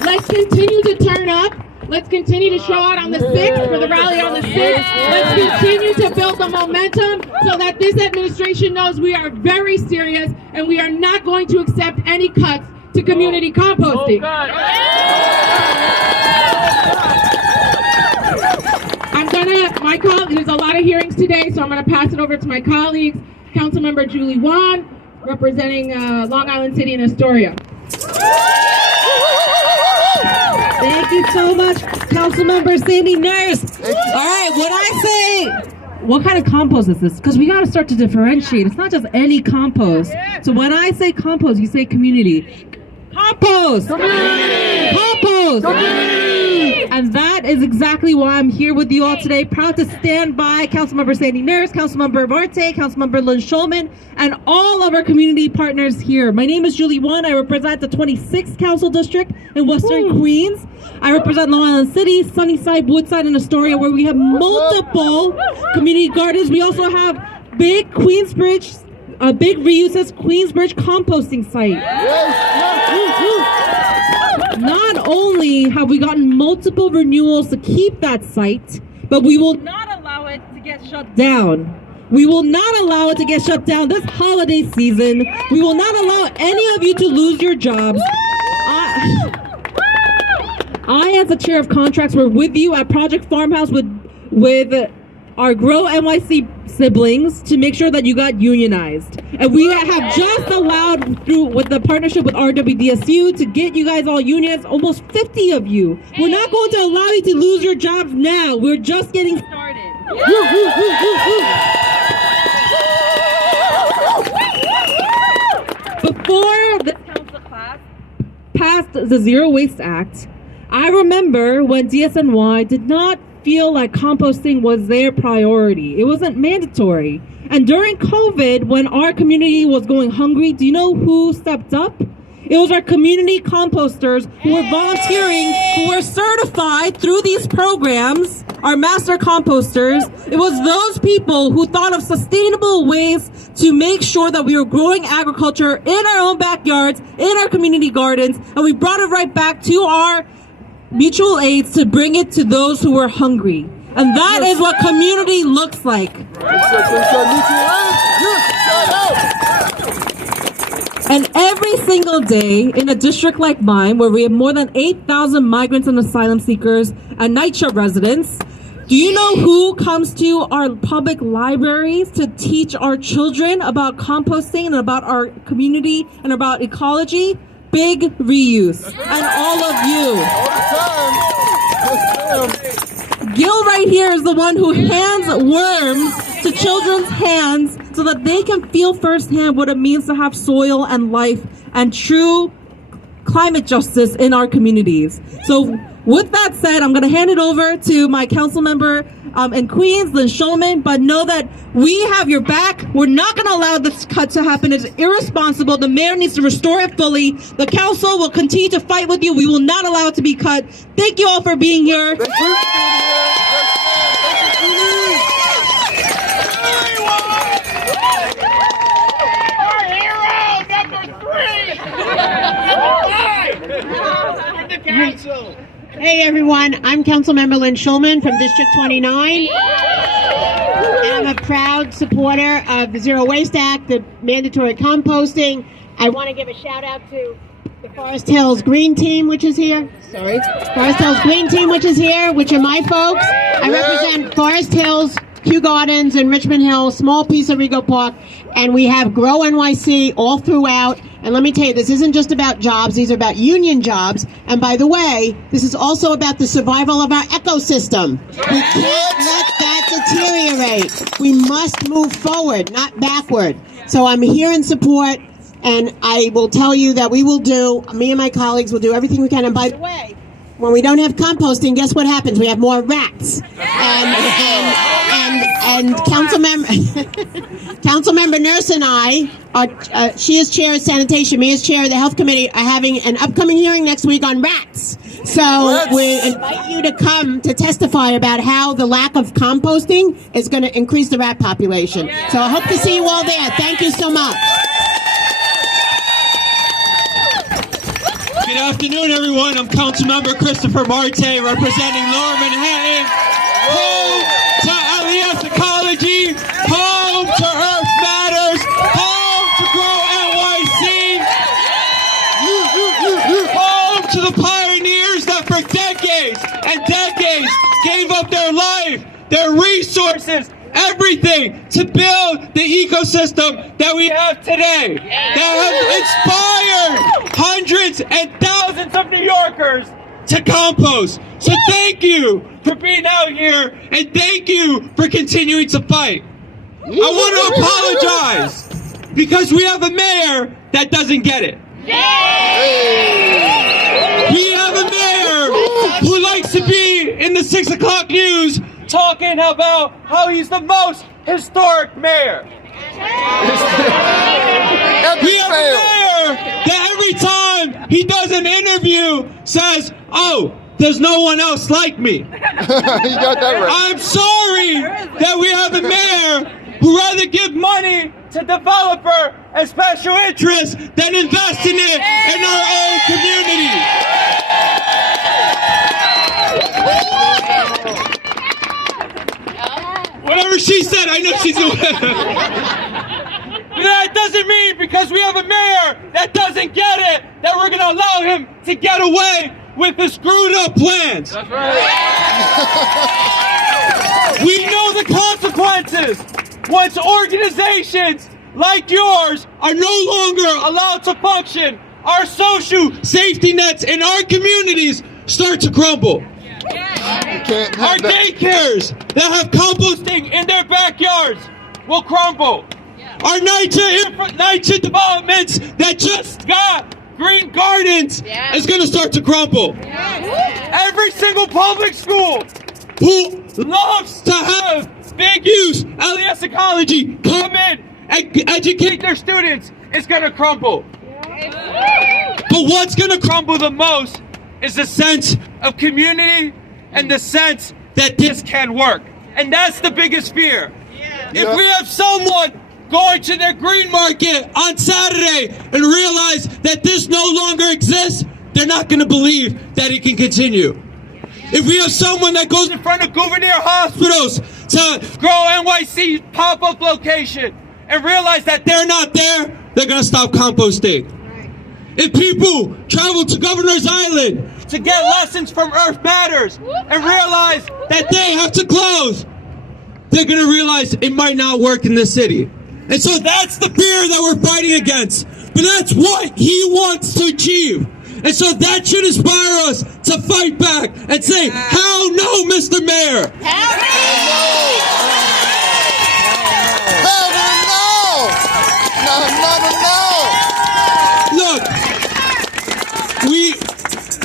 while. Let's continue to turn up. Let's continue to show out on the 6th for the rally on the 6th. Let's continue to build the momentum so that this administration knows we are very serious and we are not going to accept any cuts to community composting. There's a lot of hearings today, so I'm going to pass it over to my colleagues. Councilmember Julie Wan, representing Long Island City and Astoria. Thank you so much, Councilmember Sandy Nurse. All right, when I say, what kind of compost is this? Because we got to start to differentiate. It's not just any compost. So when I say compost, you say community. Compost! Community! Compost! Community! And that is exactly why I'm here with you all today. Proud to stand by Councilmember Sandy Nurse, Councilmember Marte, Councilmember Schulman, and all of our community partners here. My name is Julie Wan. I represent the 26th Council District in Western Queens. I represent Long Island City, Sunnyside, Woodside, and Astoria, where we have multiple community gardens. We also have big Queensbridge, big reuses Queensbridge composting site. Not only have we gotten multiple renewals to keep that site, but we will not allow it to get shut down. We will not allow it to get shut down this holiday season. We will not allow any of you to lose your jobs. I, as the chair of contracts, were with you at Project Farmhouse with our Grow NYC siblings to make sure that you got unionized. And we have just allowed, with the partnership with RWDSU, to get you guys all unionized, almost 50 of you. We're not going to allow you to lose your jobs now. We're just getting started. Before this council class passed the Zero Waste Act, I remember when DSNY did not feel like composting was their priority. It wasn't mandatory. And during COVID, when our community was going hungry, do you know who stepped up? It was our community composters who were volunteering, who were certified through these programs, our master composters. It was those people who thought of sustainable ways to make sure that we were growing agriculture in our own backyards, in our community gardens, and we brought it right back to our mutual aids to bring it to those who were hungry. And that is what community looks like. And every single day in a district like mine, where we have more than 8,000 migrants and asylum seekers and NYCHA residents, do you know who comes to our public libraries to teach our children about composting and about our community and about ecology? Big Reuse. And all of you. Gil right here is the one who hands worms to children's hands so that they can feel firsthand what it means to have soil and life and true climate justice in our communities. So with that said, I'm going to hand it over to my council member in Queens, Lynn Schulman, but know that we have your back. We're not going to allow this cut to happen. It's irresponsible. The mayor needs to restore it fully. The council will continue to fight with you. We will not allow it to be cut. Thank you all for being here. Council. Hey everyone, I'm Councilmember Lynn Schulman from District 29. And I'm a proud supporter of the Zero Waste Act, the mandatory composting. I want to give a shout out to the Forest Hills Green Team, which is here. Forest Hills Green Team, which is here, which are my folks. I represent Forest Hills, Kew Gardens, and Richmond Hill, small piece of Rego Park, and we have Grow NYC all throughout. And let me tell you, this isn't just about jobs, these are about union jobs. And by the way, this is also about the survival of our ecosystem. We can't let that deteriorate. We must move forward, not backward. So I'm here in support, and I will tell you that me and my colleagues will do everything we can. And by the way, when we don't have composting, guess what happens? We have more rats. And Councilmember Nurse and I, she is chair of sanitation, me as chair of the health committee, are having an upcoming hearing next week on rats. So we invite you to come to testify about how the lack of composting is going to increase the rat population. So I hope to see you all there. Thank you so much. Good afternoon, everyone. I'm Councilmember Christopher Marte, representing Lower Manhattan. Home to LES Ecology, home to Earth Matters, home to Grow NYC, home to the pioneers that for decades and decades gave up their life, their resources, everything to build the ecosystem that we have today, that has inspired hundreds and thousands of New Yorkers to compost. So thank you for being out here, and thank you for continuing to fight. I want to apologize because we have a mayor that doesn't get it. We have a mayor who likes to be in the 6 o'clock news talking about how he's the most historic mayor. We have a mayor that every time he does an interview says, "Oh, there's no one else like me." You got that right. I'm sorry that we have a mayor who rather give money to developer and special interests than invest in it in our own community. Whatever she said, I know she's aware. That doesn't mean because we have a mayor that doesn't get it, that we're going to allow him to get away with the screwed up plans. That's right. We know the consequences once organizations like yours are no longer allowed to function. Our social safety nets in our communities start to crumble. Our daycares that have composting in their backyards will crumble. Our night developments that just got green gardens is going to start to crumble. Every single public school who loves to have big use LES Ecology come in and educate their students is going to crumble. But what's going to crumble the most is the sense of community and the sense that this can work. And that's the biggest fear. If we have someone going to their green market on Saturday and realize that this no longer exists, they're not going to believe that it can continue. If we have someone that goes in front of Gouverneur hospitals to Grow NYC pop-up location and realize that they're not there, they're going to stop composting. If people travel to Governor's Island to get lessons from Earth Matters and realize that they have to close, they're going to realize it might not work in this city. And so that's the fear that we're fighting against. But that's what he wants to achieve. And so that should inspire us to fight back and say, hell no, Mr. Mayor. Hell no. Look,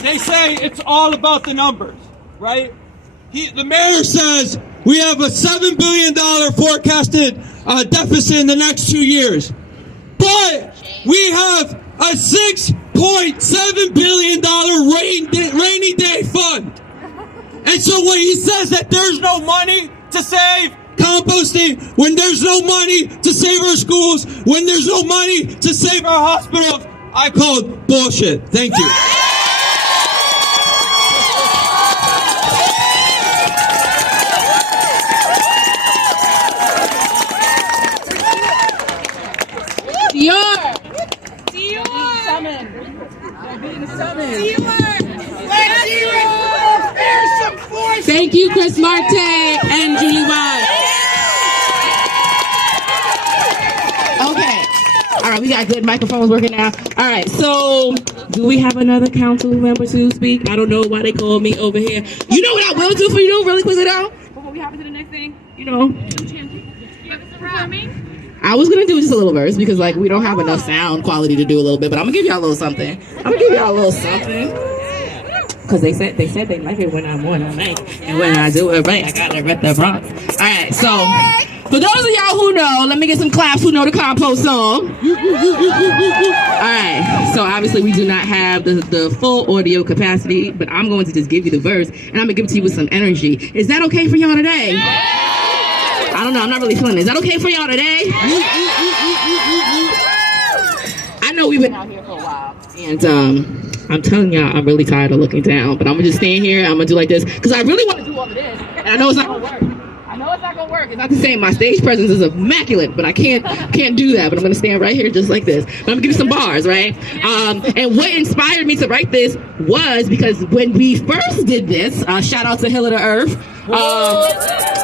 they say it's all about the numbers, right? The mayor says we have a $7 billion forecasted deficit in the next 2 years. But we have a $6.7 billion rainy day fund. And so when he says that there's no money to save composting, when there's no money to save our schools, when there's no money to save our hospitals, I call it bullshit. Thank you. Thank you, Chris Marte and Julie Wise. Okay. All right, we got good microphones working now. All right, so do we have another council member to speak? I don't know why they called me over here. You know what I will do for you really quickly though? Before we hop into the next thing, you know. I was gonna do just a little verse because like we don't have enough sound quality to do a little bit, but I'm gonna give y'all a little something. Cause they said they like it when I'm on the mic, and when I do it right, I gotta rep the Bronx. All right, so for those of y'all who know, let me get some claps who know the Compost song. All right, so obviously we do not have the full audio capacity, but I'm going to just give you the verse, and I'm gonna give it to you with some energy. Is that okay for y'all today? I don't know, I'm not really feeling it. Is that okay for y'all today? I know we've been out here for a while, and I'm telling y'all, I'm really tired of looking down, but I'm gonna just stand here, I'm gonna do like this, because I really want to do all of this, and I know it's not gonna work. It's not the same. My stage presence is immaculate, but I can't do that. But I'm gonna stand right here just like this. But I'm gonna give you some bars, right? And what inspired me to write this was because when we first did this, shout out to Hill of the Earth.